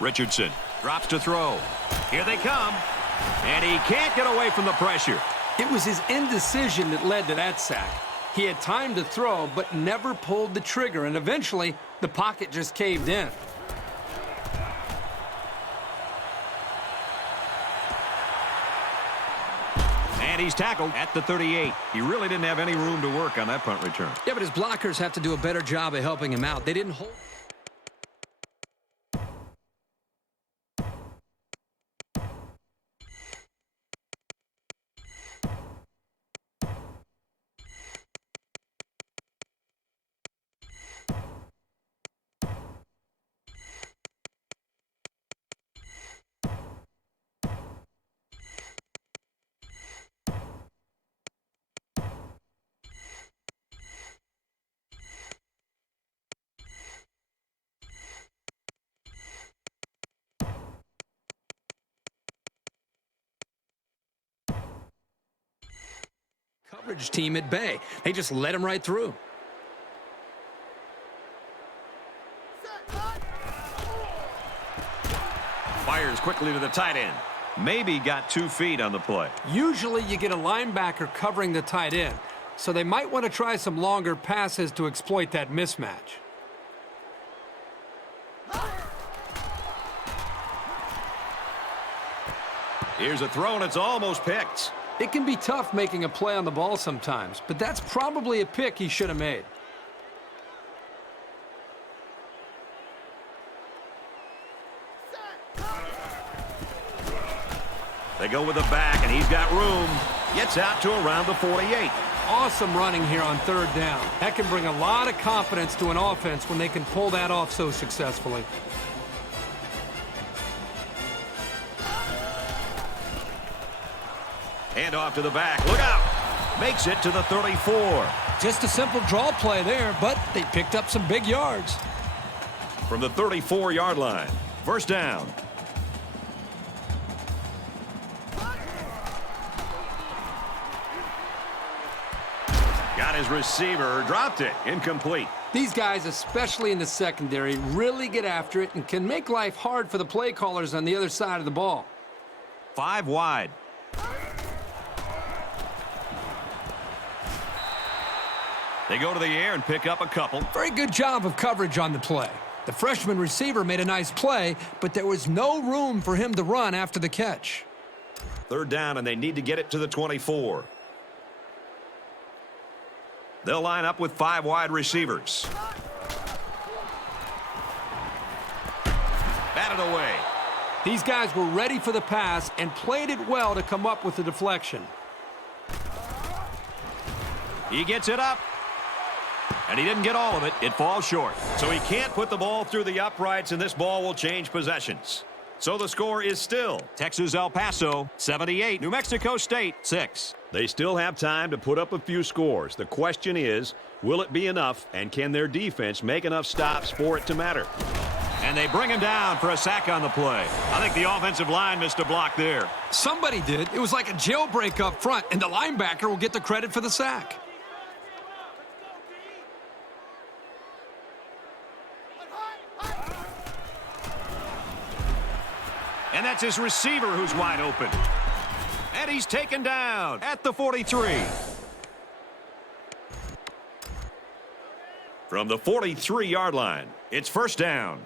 Richardson drops to throw. Here they come. And he can't get away from the pressure. It was his indecision that led to that sack. He had time to throw, but never pulled the trigger, and eventually, the pocket just caved in. And he's tackled at the 38. He really didn't have any room to work on that punt return. Yeah, but his blockers have to do a better job of helping him out. They didn't hold... coverage team at bay. They just let him right through. Fires quickly to the tight end. Maybe got 2 feet on the play. Usually you get a linebacker covering the tight end, so they might want to try some longer passes to exploit that mismatch. Here's a throw, and it's almost picked. It can be tough making a play on the ball sometimes, but that's probably a pick he should have made. They go with the back, and he's got room. Gets out to around the 48. Awesome running here on third down. That can bring a lot of confidence to an offense when they can pull that off so successfully. Hand off to the back. Look out. Makes it to the 34. Just a simple draw play there, but they picked up some big yards. From the 34-yard line. First down. Got his receiver. Dropped it. Incomplete. These guys, especially in the secondary, really get after it and can make life hard for the play callers on the other side of the ball. 5 wide. They go to the air and pick up a couple. Very good job of coverage on the play. The freshman receiver made a nice play, but there was no room for him to run after the catch. Third down, and they need to get it to the 24. They'll line up with 5 wide receivers. Batted away. These guys were ready for the pass and played it well to come up with the deflection. He gets it up. And he didn't get all of it. It falls short. So he can't put the ball through the uprights, and this ball will change possessions. So the score is still Texas El Paso 78, New Mexico State 6. They still have time to put up a few scores. The question is, will it be enough, and can their defense make enough stops for it to matter? And they bring him down for a sack on the play. I think the offensive line missed a block there. Somebody did. It was like a jailbreak up front, and the linebacker will get the credit for the sack. And that's his receiver who's wide open. And he's taken down at the 43. From the 43-yard line, it's first down.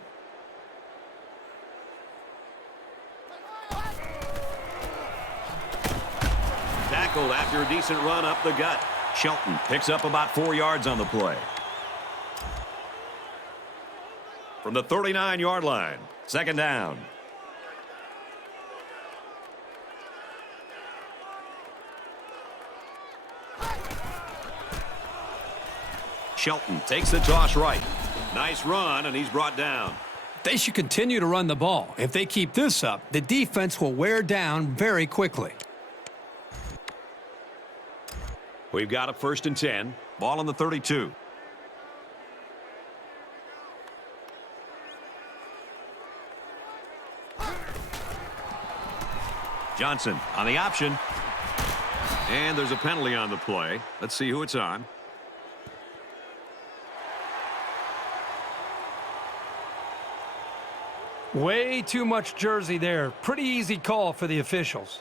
Tackled after a decent run up the gut. Shelton picks up about 4 yards on the play. From the 39-yard line, second down. Shelton takes the toss right. Nice run, and he's brought down. They should continue to run the ball. If they keep this up, the defense will wear down very quickly. We've got a 1st and 10. Ball on the 32. Johnson on the option. And there's a penalty on the play. Let's see who it's on. Way too much jersey there. Pretty easy call for the officials.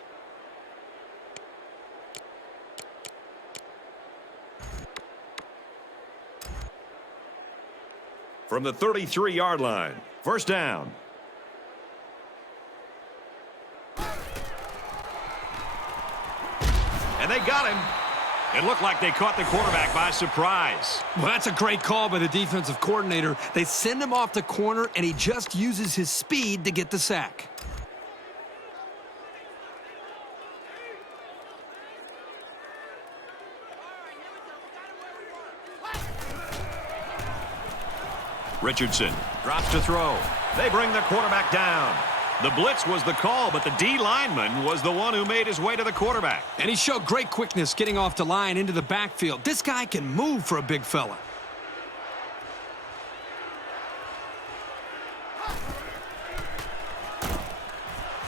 From the 33-yard line. 1st down. And they got him. It looked like they caught the quarterback by surprise. Well, that's a great call by the defensive coordinator. They send him off the corner, and he just uses his speed to get the sack. Richardson drops to throw. They bring the quarterback down. The blitz was the call, but the D lineman was the one who made his way to the quarterback. And he showed great quickness getting off the line into the backfield. This guy can move for a big fella.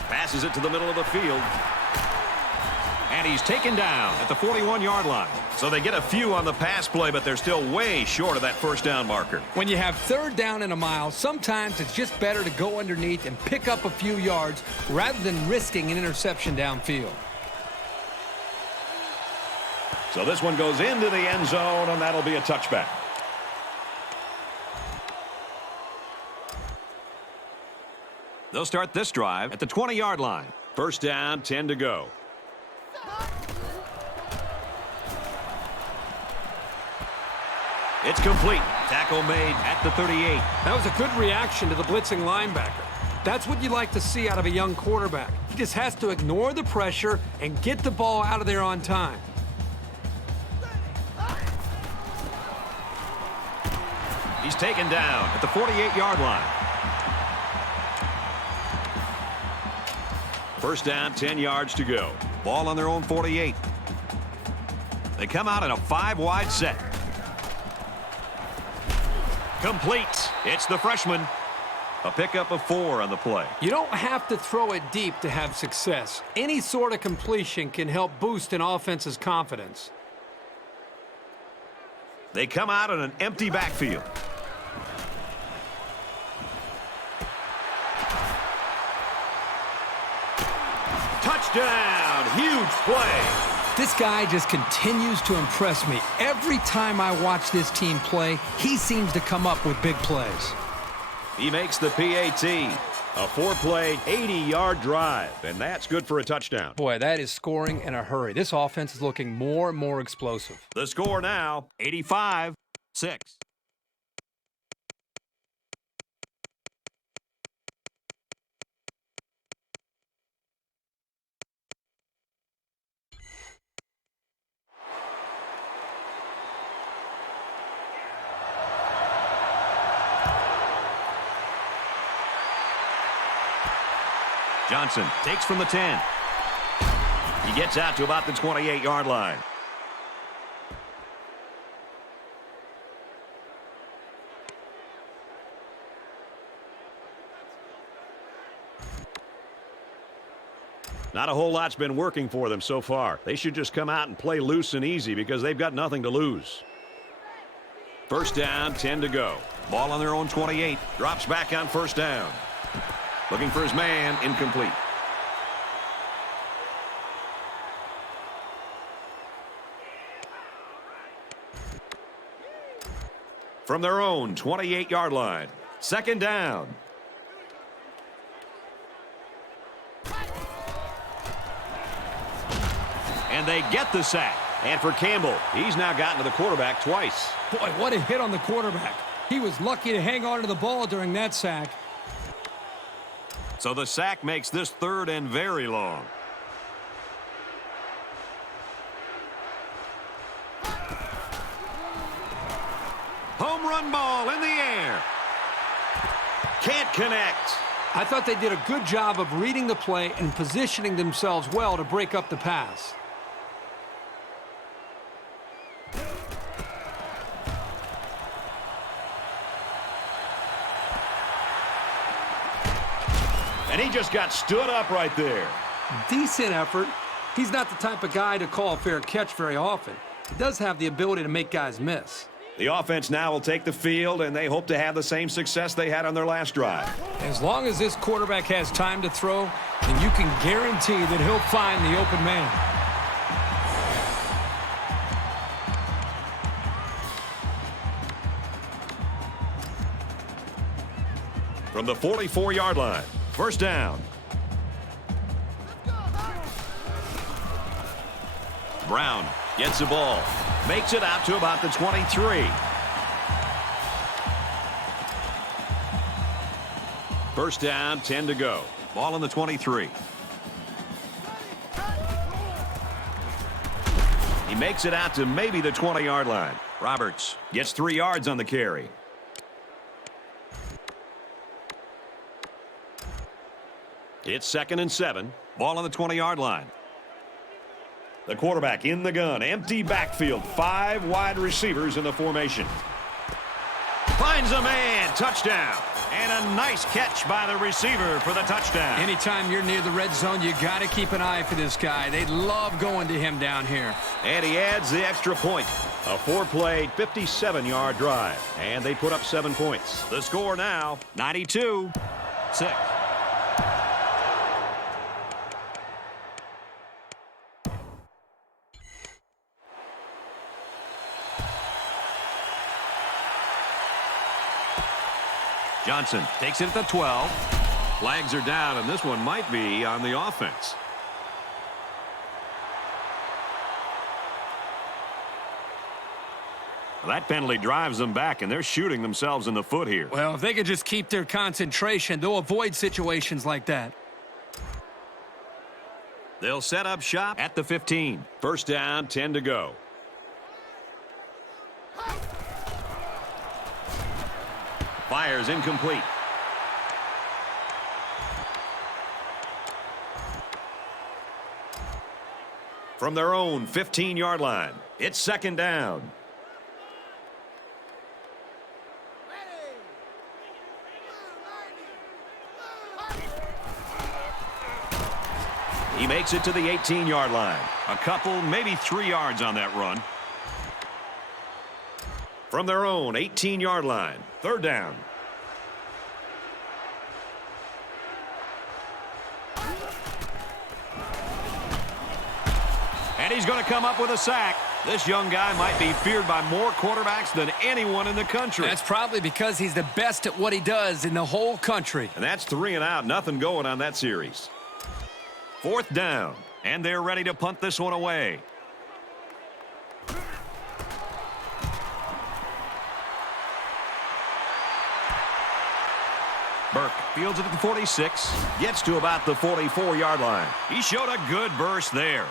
Passes it to the middle of the field. And he's taken down at the 41-yard line. So they get a few on the pass play, but they're still way short of that 1st down marker. When you have 3rd down and a mile, sometimes it's just better to go underneath and pick up a few yards rather than risking an interception downfield. So this one goes into the end zone, and that'll be a touchback. They'll start this drive at the 20-yard line. 1st down, 10 to go. It's complete. Tackle made at the 38. That was a good reaction to the blitzing linebacker. That's what you like to see out of a young quarterback. He just has to ignore the pressure and get the ball out of there on time. He's taken down at the 48-yard line. 1st down, 10 yards to go. Ball on their own 48. They come out in a 5-wide set. Complete. It's the freshman. A pickup of 4 on the play. You don't have to throw it deep to have success. Any sort of completion can help boost an offense's confidence. They come out in an empty backfield. Touchdown! Huge play. This guy just continues to impress me. Every time I watch this team play, he seems to come up with big plays. He makes the PAT. A 4-play, 80-yard drive, and that's good for a touchdown. Boy, that is scoring in a hurry. This offense is looking more and more explosive. The score now, 85-6. Johnson takes from the 10. He gets out to about the 28-yard line. Not a whole lot's been working for them so far. They should just come out and play loose and easy because they've got nothing to lose. 1st down, 10 to go. Ball on their own 28. Drops back on 1st down. Looking for his man, incomplete. From their own 28-yard line, 2nd down. And they get the sack. And for Campbell, he's now gotten to the quarterback twice. Boy, what a hit on the quarterback. He was lucky to hang on to the ball during that sack. So the sack makes this 3rd and very long. Home run ball in the air. Can't connect. I thought they did a good job of reading the play and positioning themselves well to break up the pass. And he just got stood up right there. Decent effort. He's not the type of guy to call a fair catch very often. He does have the ability to make guys miss. The offense now will take the field, and they hope to have the same success they had on their last drive. As long as this quarterback has time to throw, then you can guarantee that he'll find the open man. From the 44-yard line, first down. Brown gets the ball, makes it out to about the 23. First down, 10 to go. Ball on the 23. He makes it out to maybe the 20-yard line. Roberts gets 3 yards on the carry. It's 2nd and 7. Ball on the 20-yard line. The quarterback in the gun. Empty backfield. 5 wide receivers in the formation. Finds a man. Touchdown. And a nice catch by the receiver for the touchdown. Anytime you're near the red zone, you got to keep an eye for this guy. They love going to him down here. And he adds the extra point. A 4-play, 57-yard drive. And they put up 7 points. The score now, 92-6. Johnson takes it at the 12. Flags are down, and this one might be on the offense. That penalty drives them back, and they're shooting themselves in the foot here. Well, if they could just keep their concentration, they'll avoid situations like that. They'll set up shop at the 15. First down, 10 to go. Fires incomplete. From their own 15-yard line, it's 2nd down. He makes it to the 18-yard line. A couple, maybe 3 yards on that run. From their own 18-yard line, 3rd down. And he's going to come up with a sack. This young guy might be feared by more quarterbacks than anyone in the country. That's probably because he's the best at what he does in the whole country. And that's 3 and out. Nothing going on that series. 4th down. And they're ready to punt this one away. Burke fields it at the 46. Gets to about the 44-yard line. He showed a good burst there.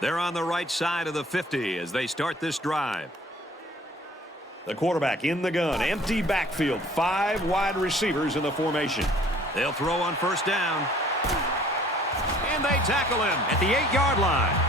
They're on the right side of the 50 as they start this drive. The quarterback in the gun. Empty backfield. 5 wide receivers in the formation. They'll throw on first down. And they tackle him at the 8-yard line.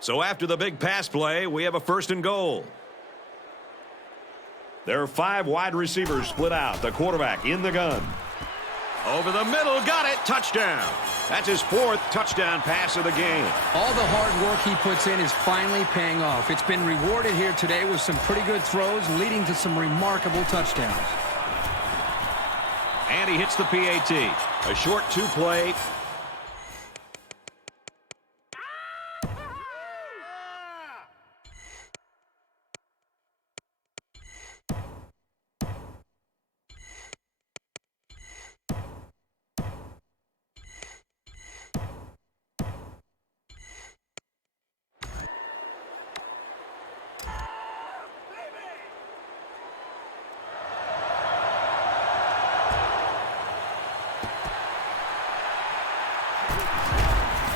So after the big pass play, we have a 1st and goal. There are 5 wide receivers split out. The quarterback in the gun. Over the middle, got it, touchdown. That's his 4th touchdown pass of the game. All the hard work he puts in is finally paying off. It's been rewarded here today with some pretty good throws, leading to some remarkable touchdowns. And he hits the PAT. A short 2-play.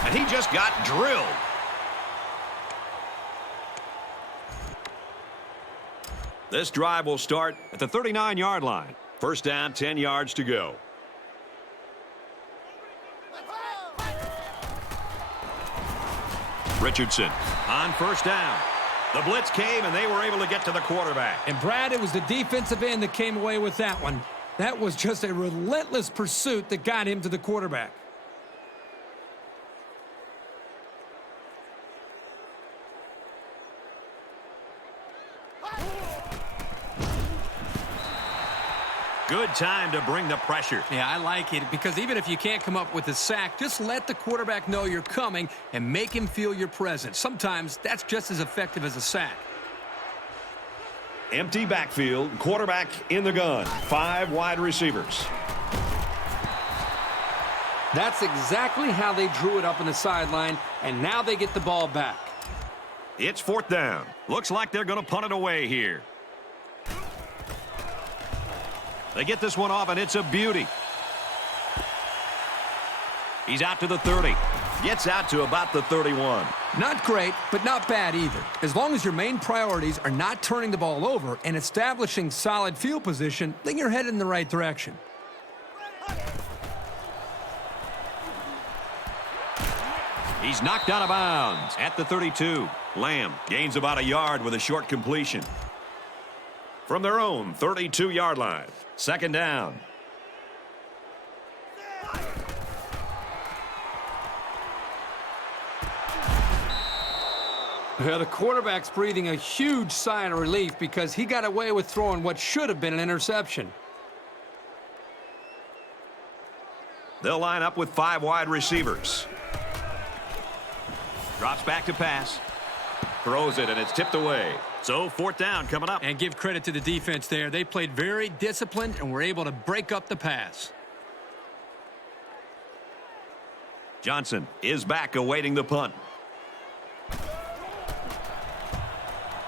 And he just got drilled. This drive will start at the 39-yard line. First down, 10 yards to go. Richardson on first down. The blitz came, and they were able to get to the quarterback. And, Brad, it was the defensive end that came away with that one. That was just a relentless pursuit that got him to the quarterback. Good time to bring the pressure. Yeah, I like it because even if you can't come up with a sack, just let the quarterback know you're coming and make him feel your presence. Sometimes that's just as effective as a sack. Empty backfield, quarterback in the gun. 5 wide receivers. That's exactly how they drew it up on the sideline, and now they get the ball back. It's fourth down. Looks like they're going to punt it away here. They get this one off, and it's a beauty. He's out to the 30. Gets out to about the 31. Not great, but not bad either. As long as your main priorities are not turning the ball over and establishing solid field position, then you're headed in the right direction. He's knocked out of bounds at the 32. Lamb gains about a yard with a short completion. From their own 32-yard line. Second down. Well, the quarterback's breathing a huge sigh of relief because he got away with throwing what should have been an interception. They'll line up with 5 wide receivers. Drops back to pass. Throws it, and it's tipped away. So fourth down coming up. And give credit to the defense there. They played very disciplined and were able to break up the pass. Johnson is back awaiting the punt.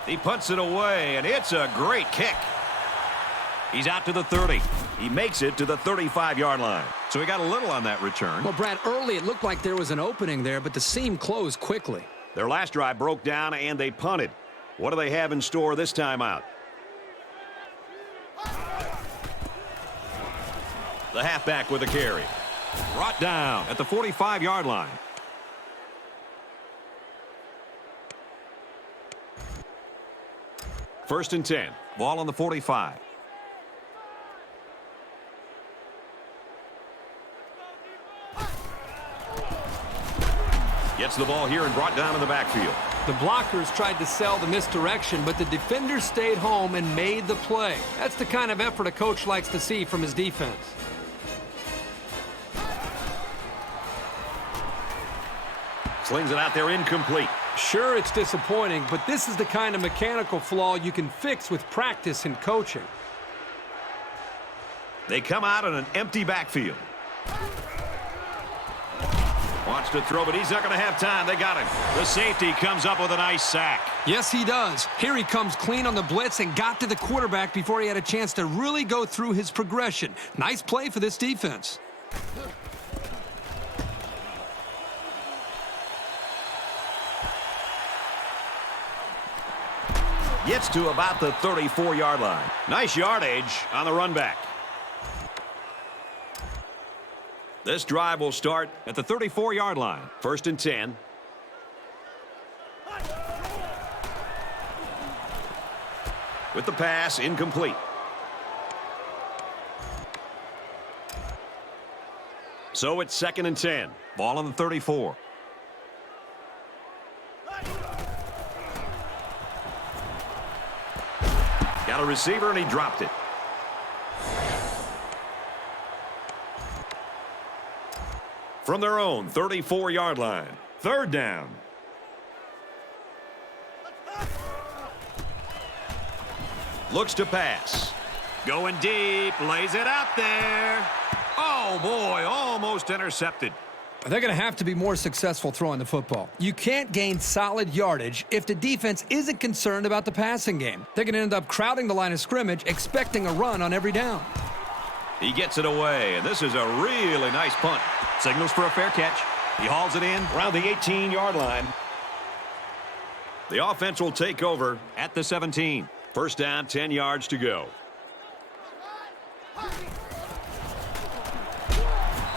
He punts it away, and it's a great kick. He's out to the 30. He makes it to the 35-yard line. So he got a little on that return. Well, Brad, early it looked like there was an opening there, but the seam closed quickly. Their last drive broke down, and they punted. What do they have in store this time out? The halfback with a carry. Brought down at the 45-yard line. First and 10. Ball on the 45. Gets the ball here and brought down in the backfield. The blockers tried to sell the misdirection, but the defender stayed home and made the play. That's the kind of effort a coach likes to see from his defense. Slings it out there incomplete. Sure, it's disappointing, but this is the kind of mechanical flaw you can fix with practice and coaching. They come out on an empty backfield. Wants to throw, but he's not going to have time. They got him. The safety comes up with a nice sack. Yes, he does. Here he comes clean on the blitz and got to the quarterback before he had a chance to really go through his progression. Nice play for this defense. Gets to about the 34-yard line. Nice yardage on the run back. This drive will start at the 34-yard line. First and 10. With the pass, incomplete. So it's second and 10. Ball on the 34. Got a receiver, and he dropped it. From their own 34-yard line. Third down. Looks to pass. Going deep, lays it out there. Oh, boy, almost intercepted. They're going to have to be more successful throwing the football. You can't gain solid yardage if the defense isn't concerned about the passing game. They're going to end up crowding the line of scrimmage, expecting a run on every down. He gets it away, and this is a really nice punt. Signals for a fair catch. He hauls it in. Around the 18-yard line. The offense will take over at the 17. First down, 10 yards to go.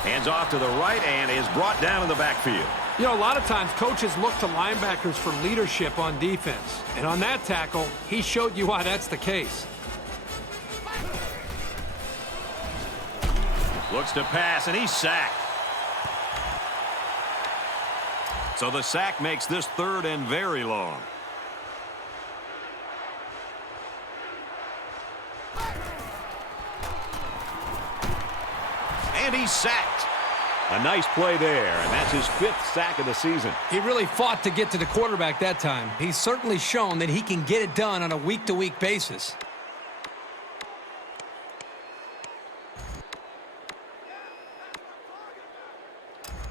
Hands off to the right and is brought down in the backfield. You know, a lot of times coaches look to linebackers for leadership on defense. And on that tackle, he showed you why that's the case. Looks to pass, and he's sacked. So the sack makes this 3rd and very long. And he's sacked. A nice play there, and that's his 5th sack of the season. He really fought to get to the quarterback that time. He's certainly shown that he can get it done on a week-to-week basis.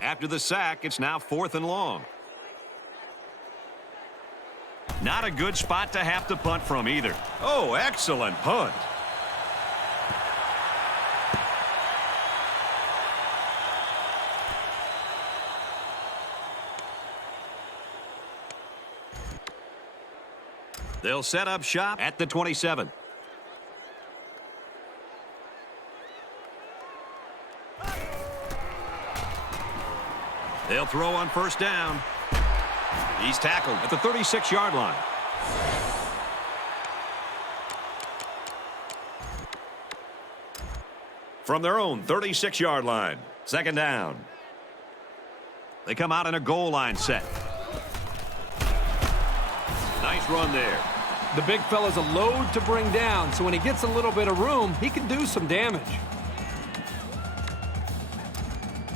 After the sack, it's now 4th and long. Not a good spot to have to punt from either. Oh, excellent punt. They'll set up shop at the 27. They'll throw on first down. He's tackled at the 36-yard line. From their own 36-yard line, 2nd down. They come out in a goal line set. Nice run there. The big fella's a load to bring down, so when he gets a little bit of room, he can do some damage.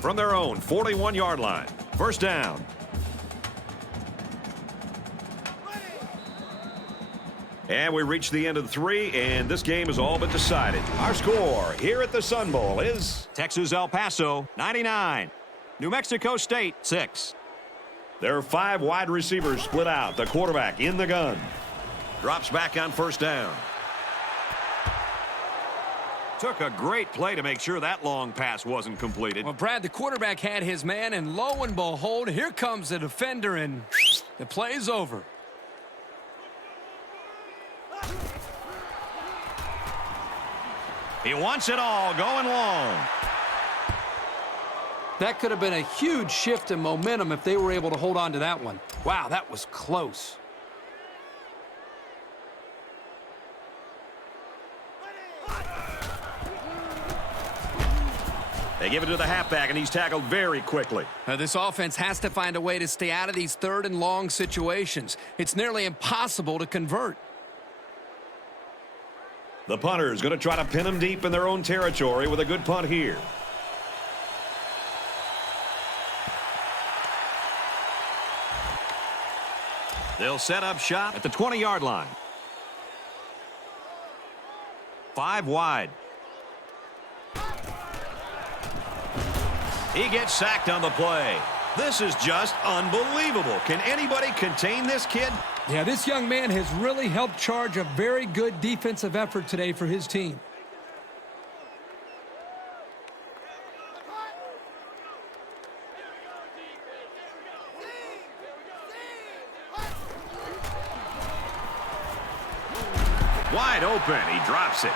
From their own 41-yard line, 1st down. And we reach the end of the 3, and this game is all but decided. Our score here at the Sun Bowl is Texas El Paso, 99. New Mexico State, 6. there are 5 wide receivers split out. The quarterback in the gun. Drops back on first down. Took a great play to make sure that long pass wasn't completed. Well, Brad, the quarterback had his man, and lo and behold, here comes the defender, and the play's over. He wants it all, going long. That could have been a huge shift in momentum if they were able to hold on to that one. Wow, that was close. They give it to the halfback, and he's tackled very quickly. This offense has to find a way to stay out of these 3rd and long situations. It's nearly impossible to convert. The punter is going to try to pin them deep in their own territory with a good punt here. They'll set up shop at the 20-yard line. 5 wide. He gets sacked on the play. This is just unbelievable. Can anybody contain this kid? Yeah, this young man has really helped charge a very good defensive effort today for his team. Wide open. He drops it.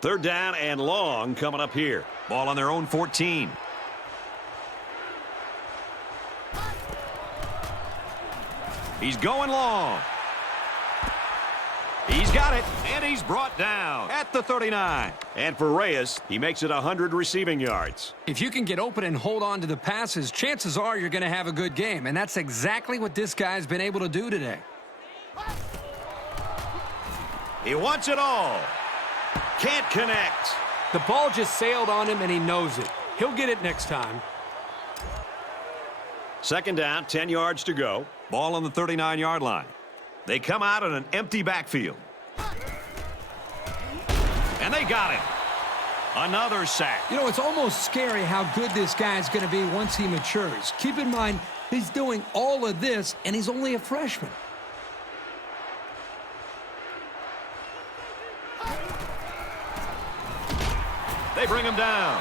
Third down and long coming up here. Ball on their own 14. He's going long. He's got it, and he's brought down at the 39. And for Reyes, he makes it 100 receiving yards. If you can get open and hold on to the passes, chances are you're going to have a good game. And that's exactly what this guy's been able to do today. He wants it all. Can't connect. The ball just sailed on him, and he knows it. He'll get it next time. Second down, 10 yards to go. Ball on the 39-yard line. They come out in an empty backfield. And they got it. Another sack. You know, it's almost scary how good this guy's going to be once he matures. Keep in mind, he's doing all of this, and he's only a freshman. bring him down.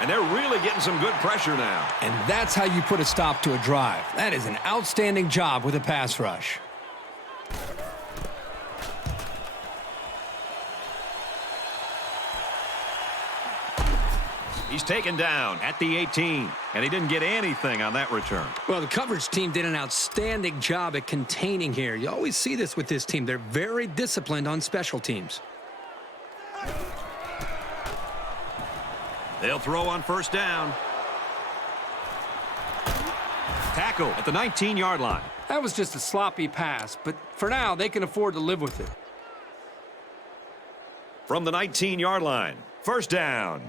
And they're really getting some good pressure now. And that's how you put a stop to a drive. That is an outstanding job with a pass rush. He's taken down at the 18, and he didn't get anything on that return. Well, the coverage team did an outstanding job at containing here. You always see this with this team. They're very disciplined on special teams. They'll throw on first down. Tackle at the 19-yard line. That was just a sloppy pass, but for now, they can afford to live with it. From the 19-yard line, first down.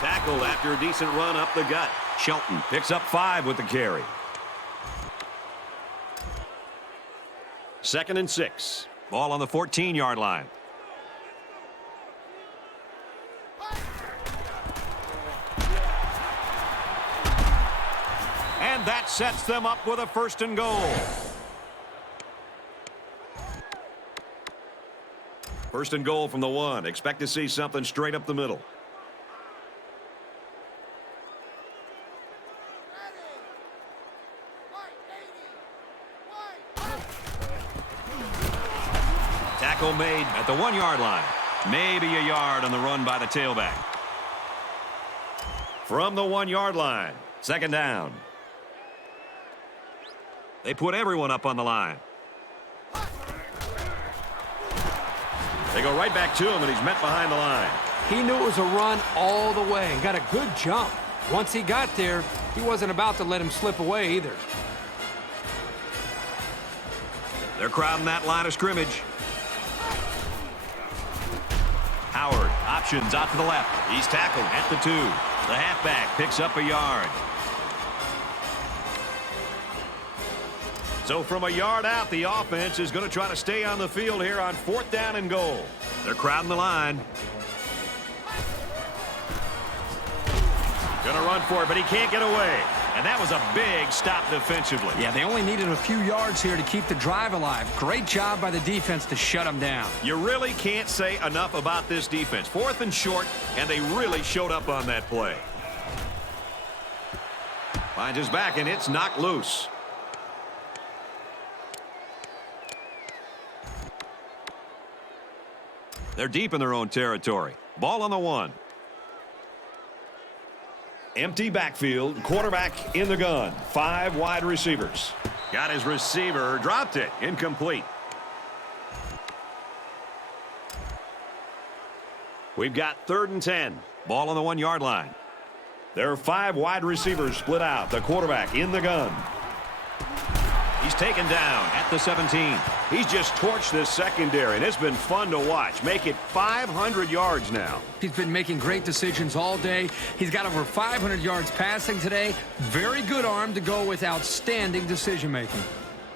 Tackled after a decent run up the gut. Shelton picks up 5 with the carry. 2nd and 6. Ball on the 14-yard line. And that sets them up with a 1st and goal. 1st and goal from the 1. Expect to see something straight up the middle. Tackle made at the 1-yard line. Maybe a yard on the run by the tailback. From the 1-yard line, 2nd down. They put everyone up on the line. They go right back to him, and he's met behind the line. He knew it was a run all the way and got a good jump. Once he got there, he wasn't about to let him slip away either. They're crowding that line of scrimmage. Howard options out to the left. He's tackled at the 2. The halfback picks up a yard. So from a yard out, the offense is going to try to stay on the field here on 4th down and goal. They're crowding the line. Going to run for it, but he can't get away. And that was a big stop defensively. Yeah, they only needed a few yards here to keep the drive alive. Great job by the defense to shut them down. You really can't say enough about this defense. 4th and short, and they really showed up on that play. Finds his back, and it's knocked loose. They're deep in their own territory. Ball on the 1. Empty backfield, quarterback in the gun. 5 wide receivers. Got his receiver, dropped it, incomplete. We've got 3rd and 10. Ball on the 1-yard line. There are 5 wide receivers split out. The quarterback in the gun. He's taken down at the 17. He's just torched this secondary, and it's been fun to watch. Make it 500 yards now. He's been making great decisions all day. He's got over 500 yards passing today. Very good arm to go with outstanding decision-making.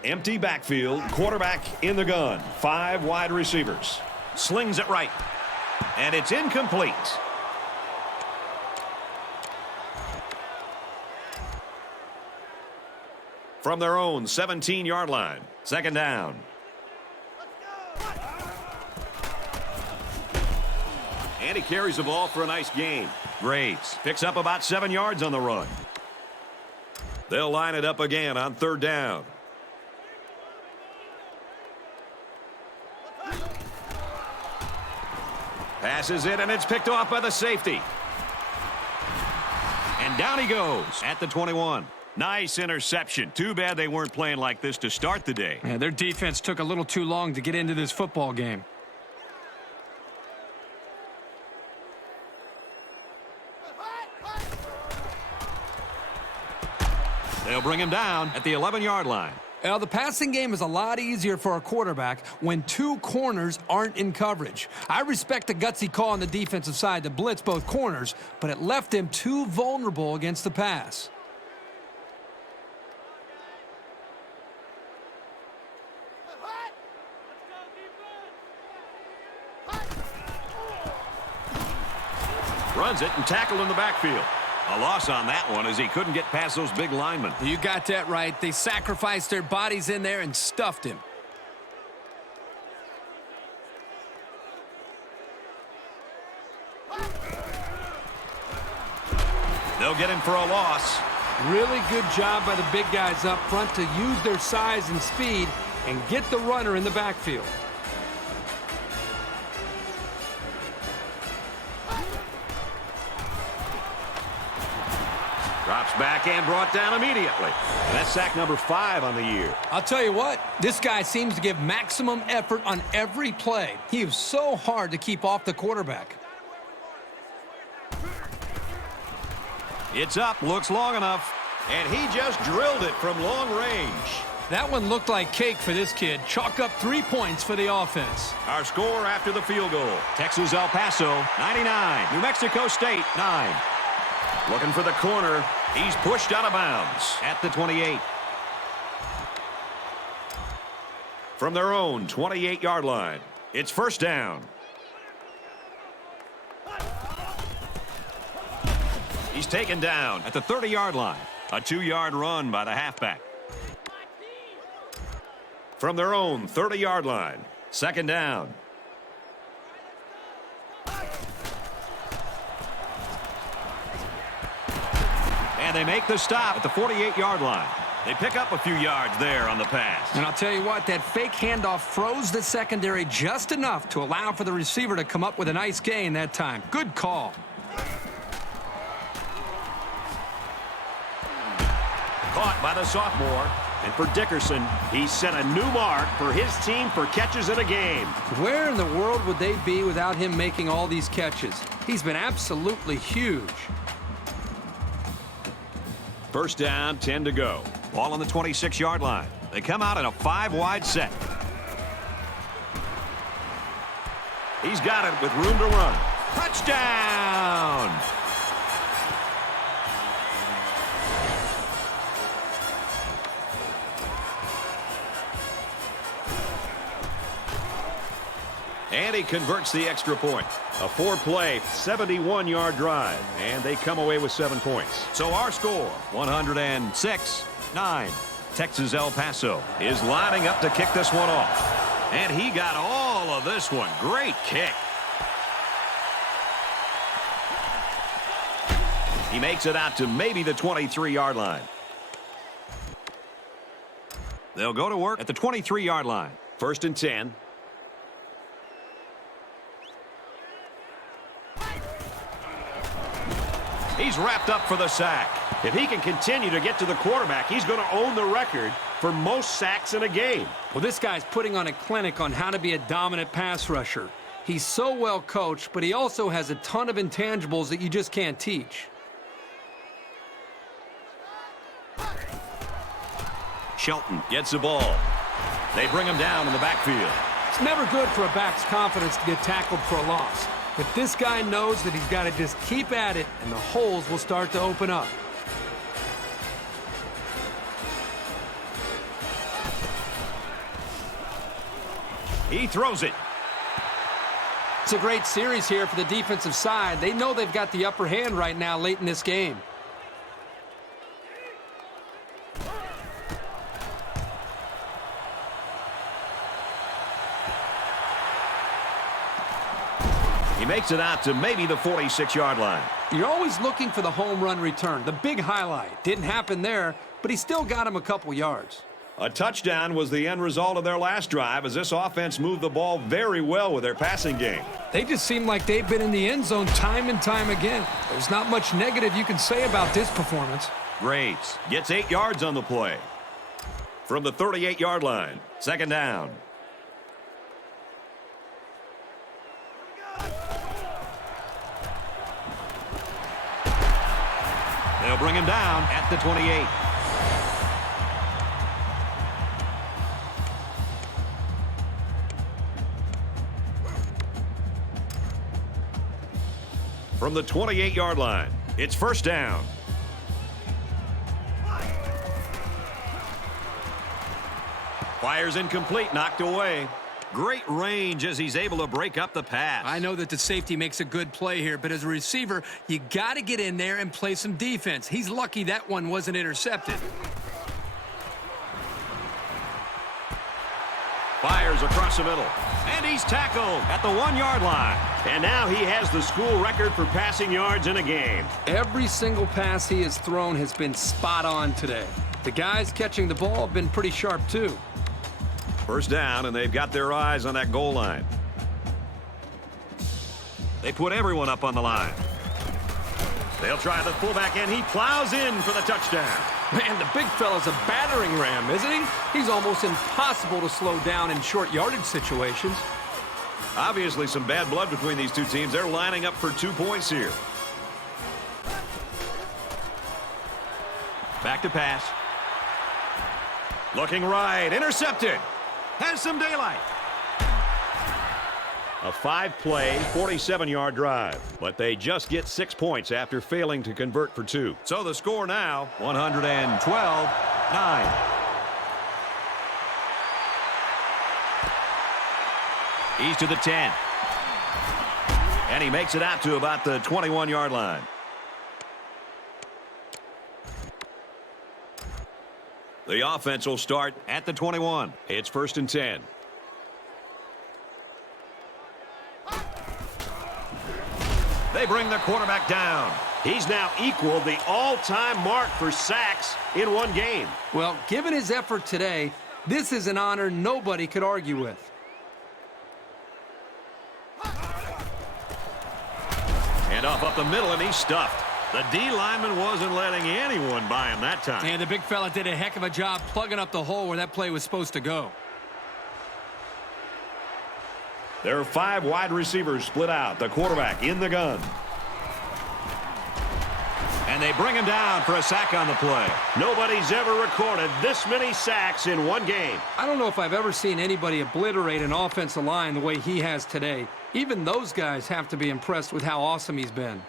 Empty backfield, quarterback in the gun. 5 wide receivers. Slings it right. And it's incomplete. From their own 17-yard line. 2nd down. And he carries the ball for a nice gain. Graves picks up about 7 yards on the run. They'll line it up again on 3rd down. Passes it, and it's picked off by the safety. And down he goes at the 21. Nice interception. Too bad they weren't playing like this to start the day. Yeah, their defense took a little too long to get into this football game. They'll bring him down at the 11-yard line. Well, the passing game is a lot easier for a quarterback when 2 corners aren't in coverage. I respect the gutsy call on the defensive side to blitz both corners, but it left them too vulnerable against the pass. Runs it and tackled in the backfield. A loss on that one as he couldn't get past those big linemen. You got that right. They sacrificed their bodies in there and stuffed him. They'll get him for a loss. Really good job by the big guys up front to use their size and speed and get the runner in the backfield. Drops back and brought down immediately. And that's sack number 5 on the year. I'll tell you what, this guy seems to give maximum effort on every play. He is so hard to keep off the quarterback. It's up, looks long enough. And he just drilled it from long range. That one looked like cake for this kid. Chalk up 3 points for the offense. Our score after the field goal. Texas El Paso, 99. New Mexico State, 9. Looking for the corner. He's pushed out of bounds at the 28. From their own 28-yard line, it's first down. He's taken down at the 30-yard line. A 2-yard run by the halfback. From their own 30-yard line, second down. And they make the stop at the 48-yard line. They pick up a few yards there on the pass. And I'll tell you what, that fake handoff froze the secondary just enough to allow for the receiver to come up with a nice gain that time. Good call. Caught by the sophomore. And for Dickerson, he set a new mark for his team for catches in a game. Where in the world would they be without him making all these catches? He's been absolutely huge. First down, 10 to go. Ball on the 26-yard line. They come out in a 5-wide set. He's got it with room to run. Touchdown! And he converts the extra point. A 4-play, 71-yard drive. And they come away with 7 points. So our score, 106-9. Texas El Paso is lining up to kick this one off. And he got all of this one. Great kick. He makes it out to maybe the 23-yard line. They'll go to work at the 23-yard line. First and 10. He's wrapped up for the sack. If he can continue to get to the quarterback, he's going to own the record for most sacks in a game. Well, this guy's putting on a clinic on how to be a dominant pass rusher. He's so well coached, but he also has a ton of intangibles that you just can't teach. Shelton gets the ball. They bring him down in the backfield. It's never good for a back's confidence to get tackled for a loss. But this guy knows that he's got to just keep at it, and the holes will start to open up. He throws it. It's a great series here for the defensive side. They know they've got the upper hand right now late in this game. He makes it out to maybe the 46-yard line. You're always looking for the home run return, the big highlight. Didn't happen there, but he still got him a couple yards. A touchdown was the end result of their last drive as this offense moved the ball very well with their passing game. They just seem like they've been in the end zone time and time again. There's not much negative you can say about this performance. Graves gets 8 yards on the play. From the 38-yard line, second down. They'll bring him down at the 28. From the 28-yard line, it's first down. Fires incomplete, knocked away. Great range as he's able to break up the pass. I know that the safety makes a good play here, but as a receiver, you got to get in there and play some defense. He's lucky that one wasn't intercepted. Fires across the middle. And he's tackled at the 1-yard line. And now he has the school record for passing yards in a game. Every single pass he has thrown has been spot on today. The guys catching the ball have been pretty sharp, too. First down, and they've got their eyes on that goal line. They put everyone up on the line. They'll try the fullback, and he plows in for the touchdown. Man, the big fella's a battering ram, isn't he? He's almost impossible to slow down in short yardage situations. Obviously, some bad blood between these two teams. They're lining up for 2 points here. Back to pass. Looking right. Intercepted. Has some daylight. A 5-play, 47-yard drive. But they just get 6 points after failing to convert for 2. So the score now, 112-9. He's to the 10. And he makes it out to about the 21-yard line. The offense will start at the 21. It's 1st and 10. They bring the quarterback down. He's now equaled the all-time mark for sacks in one game. Well, given his effort today, this is an honor nobody could argue with. And up the middle, and he's stuffed. The D lineman wasn't letting anyone by him that time. And the big fella did a heck of a job plugging up the hole where that play was supposed to go. There are 5 wide receivers split out. The quarterback in the gun. And they bring him down for a sack on the play. Nobody's ever recorded this many sacks in one game. I don't know if I've ever seen anybody obliterate an offensive line the way he has today. Even those guys have to be impressed with how awesome he's been.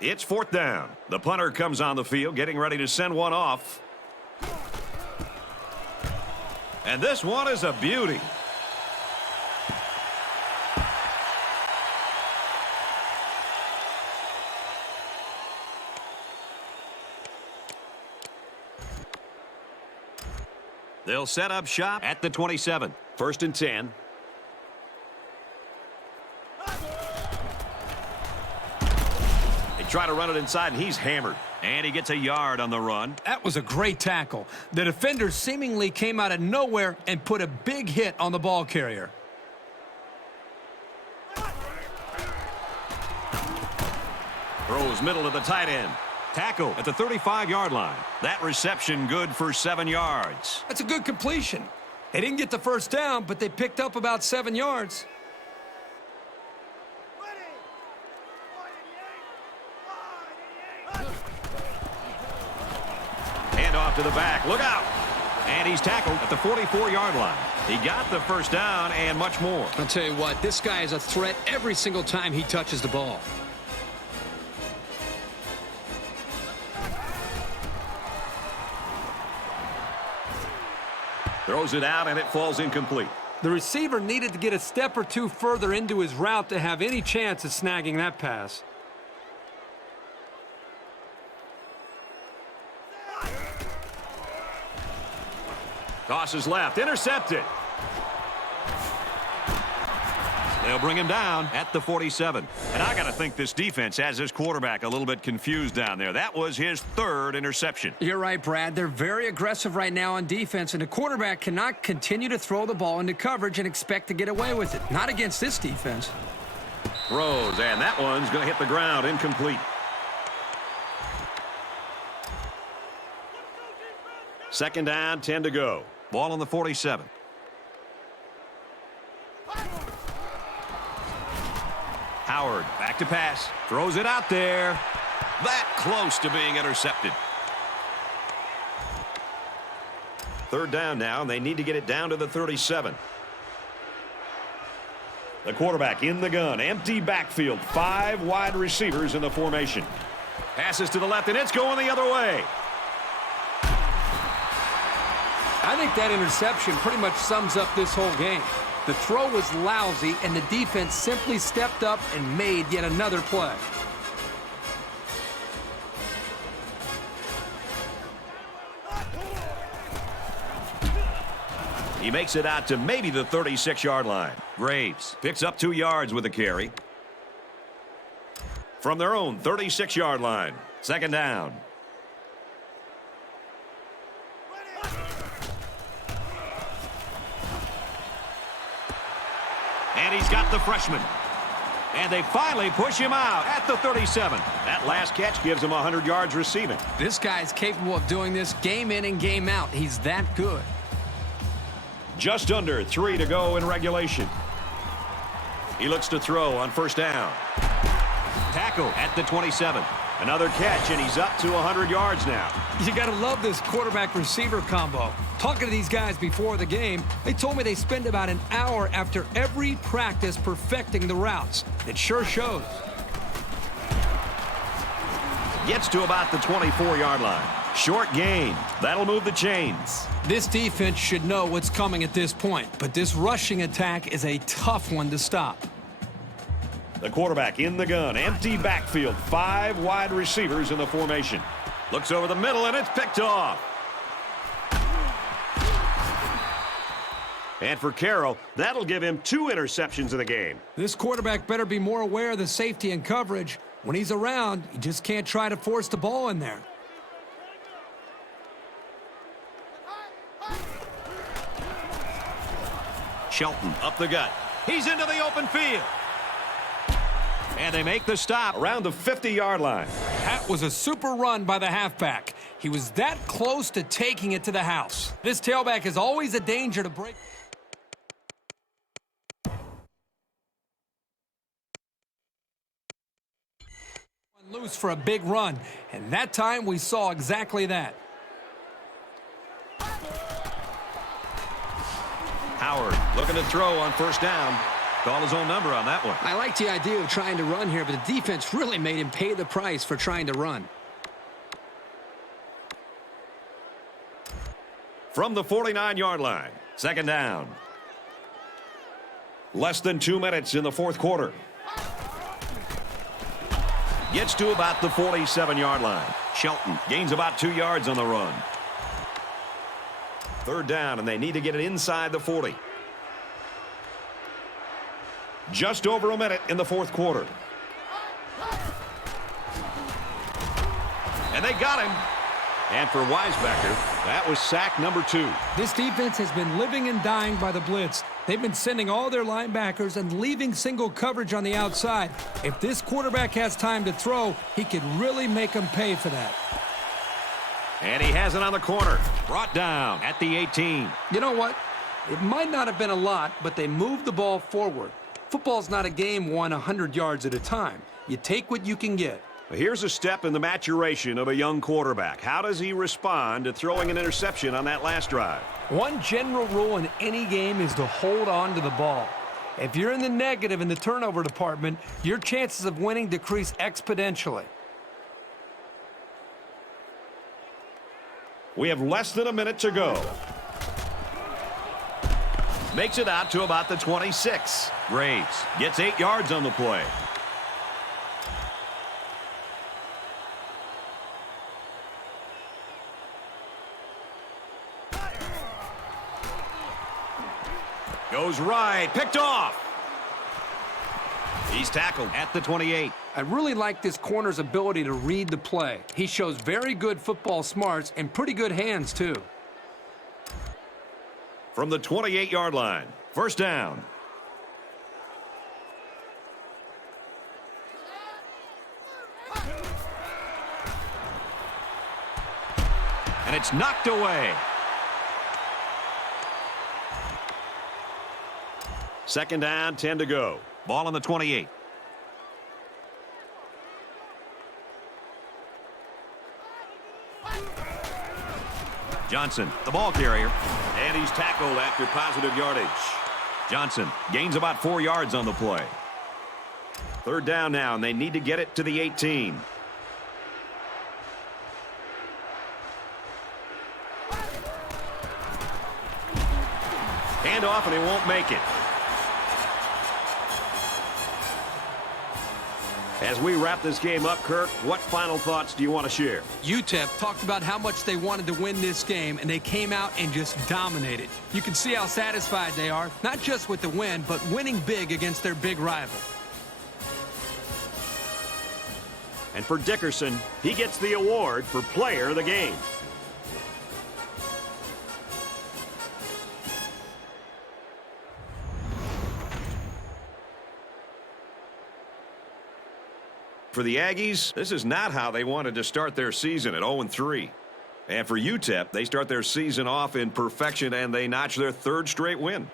It's 4th down. The punter comes on the field, getting ready to send one off. And this one is a beauty. They'll set up shop at the 27. 1st and 10. They try to run it inside, and he's hammered. And he gets a yard on the run. That was a great tackle. The defender seemingly came out of nowhere and put a big hit on the ball carrier. Throws middle to the tight end. Tackle at the 35-yard line. That reception good for 7 yards. That's a good completion. They didn't get the first down, but they picked up about 7 yards. Off to the back. Look out. And he's tackled at the 44-yard line. He got the first down and much more. I'll tell you what, this guy is a threat every single time he touches the ball. Throws it out, and it falls incomplete. The receiver needed to get a step or two further into his route to have any chance of snagging that pass. Tosses left. Intercepted. They'll bring him down at the 47. And I got to think this defense has his quarterback a little bit confused down there. That was his 3rd interception. You're right, Brad. They're very aggressive right now on defense, and the quarterback cannot continue to throw the ball into coverage and expect to get away with it. Not against this defense. Throws, and that one's going to hit the ground incomplete. 2nd down, 10 to go. Ball on the 47. Howard back to pass. Throws it out there. That close to being intercepted. 3rd down now, and they need to get it down to the 37. The quarterback in the gun. Empty backfield. 5 wide receivers in the formation. Passes to the left, and it's going the other way. I think that interception pretty much sums up this whole game. The throw was lousy, and the defense simply stepped up and made yet another play. He makes it out to maybe the 36-yard line. Graves picks up 2 yards with the carry. From their own 36-yard line, 2nd down. And he's got the freshman. And they finally push him out at the 37. That last catch gives him 100 yards receiving. This guy's capable of doing this game in and game out. He's that good. Just under 3 to go in regulation. He looks to throw on 1st down. Tackle at the 27. Another catch, and he's up to 100 yards now. You got to love this quarterback-receiver combo. Talking to these guys before the game, they told me they spend about an hour after every practice perfecting the routes. It sure shows. Gets to about the 24-yard line. Short gain. That'll move the chains. This defense should know what's coming at this point, but this rushing attack is a tough one to stop. The quarterback in the gun. Empty backfield. 5 wide receivers in the formation. Looks over the middle, and it's picked off. And for Carroll, that'll give him 2 interceptions in the game. This quarterback better be more aware of the safety and coverage. When he's around, you just can't try to force the ball in there. Shelton up the gut. He's into the open field. And they make the stop around the 50-yard line. That was a super run by the halfback. He was that close to taking it to the house. This tailback is always a danger to break. Loose for a big run, and that time we saw exactly that. Howard looking to throw on 1st down. Call his own number on that one. I like the idea of trying to run here, but the defense really made him pay the price for trying to run. From the 49-yard line, 2nd down. Less than 2 minutes in the 4th quarter. Gets to about the 47-yard line. Shelton gains about 2 yards on the run. 3rd down, and they need to get it inside the 40. Just over a minute in the 4th quarter. And they got him. And for Weisbecker, that was sack number 2. This defense has been living and dying by the blitz. They've been sending all their linebackers and leaving single coverage on the outside. If this quarterback has time to throw, he could really make them pay for that. And he has it on the corner. Brought down at the 18. You know what? It might not have been a lot, but they moved the ball forward. Football's not a game won 100 yards at a time. You take what you can get. Here's a step in the maturation of a young quarterback. How does he respond to throwing an interception on that last drive? One general rule in any game is to hold on to the ball. If you're in the negative in the turnover department, your chances of winning decrease exponentially. We have less than a minute to go. Makes it out to about the 26. Graves gets 8 yards on the play. Goes right, picked off. He's tackled at the 28. I really like this corner's ability to read the play. He shows very good football smarts and pretty good hands, too. From the 28-yard line, 1st down. And it's knocked away. 2nd down, 10 to go. Ball on the 28. Johnson, the ball carrier. And he's tackled after positive yardage. Johnson gains about 4 yards on the play. 3rd down now, and they need to get it to the 18. Hand off, and he won't make it. As we wrap this game up, Kirk, what final thoughts do you want to share? UTEP talked about how much they wanted to win this game, and they came out and just dominated. You can see how satisfied they are, not just with the win, but winning big against their big rival. And for Dickerson, he gets the award for Player of the Game. For the Aggies, this is not how they wanted to start their season at 0-3. And for UTEP, they start their season off in perfection, and they notch their third straight win.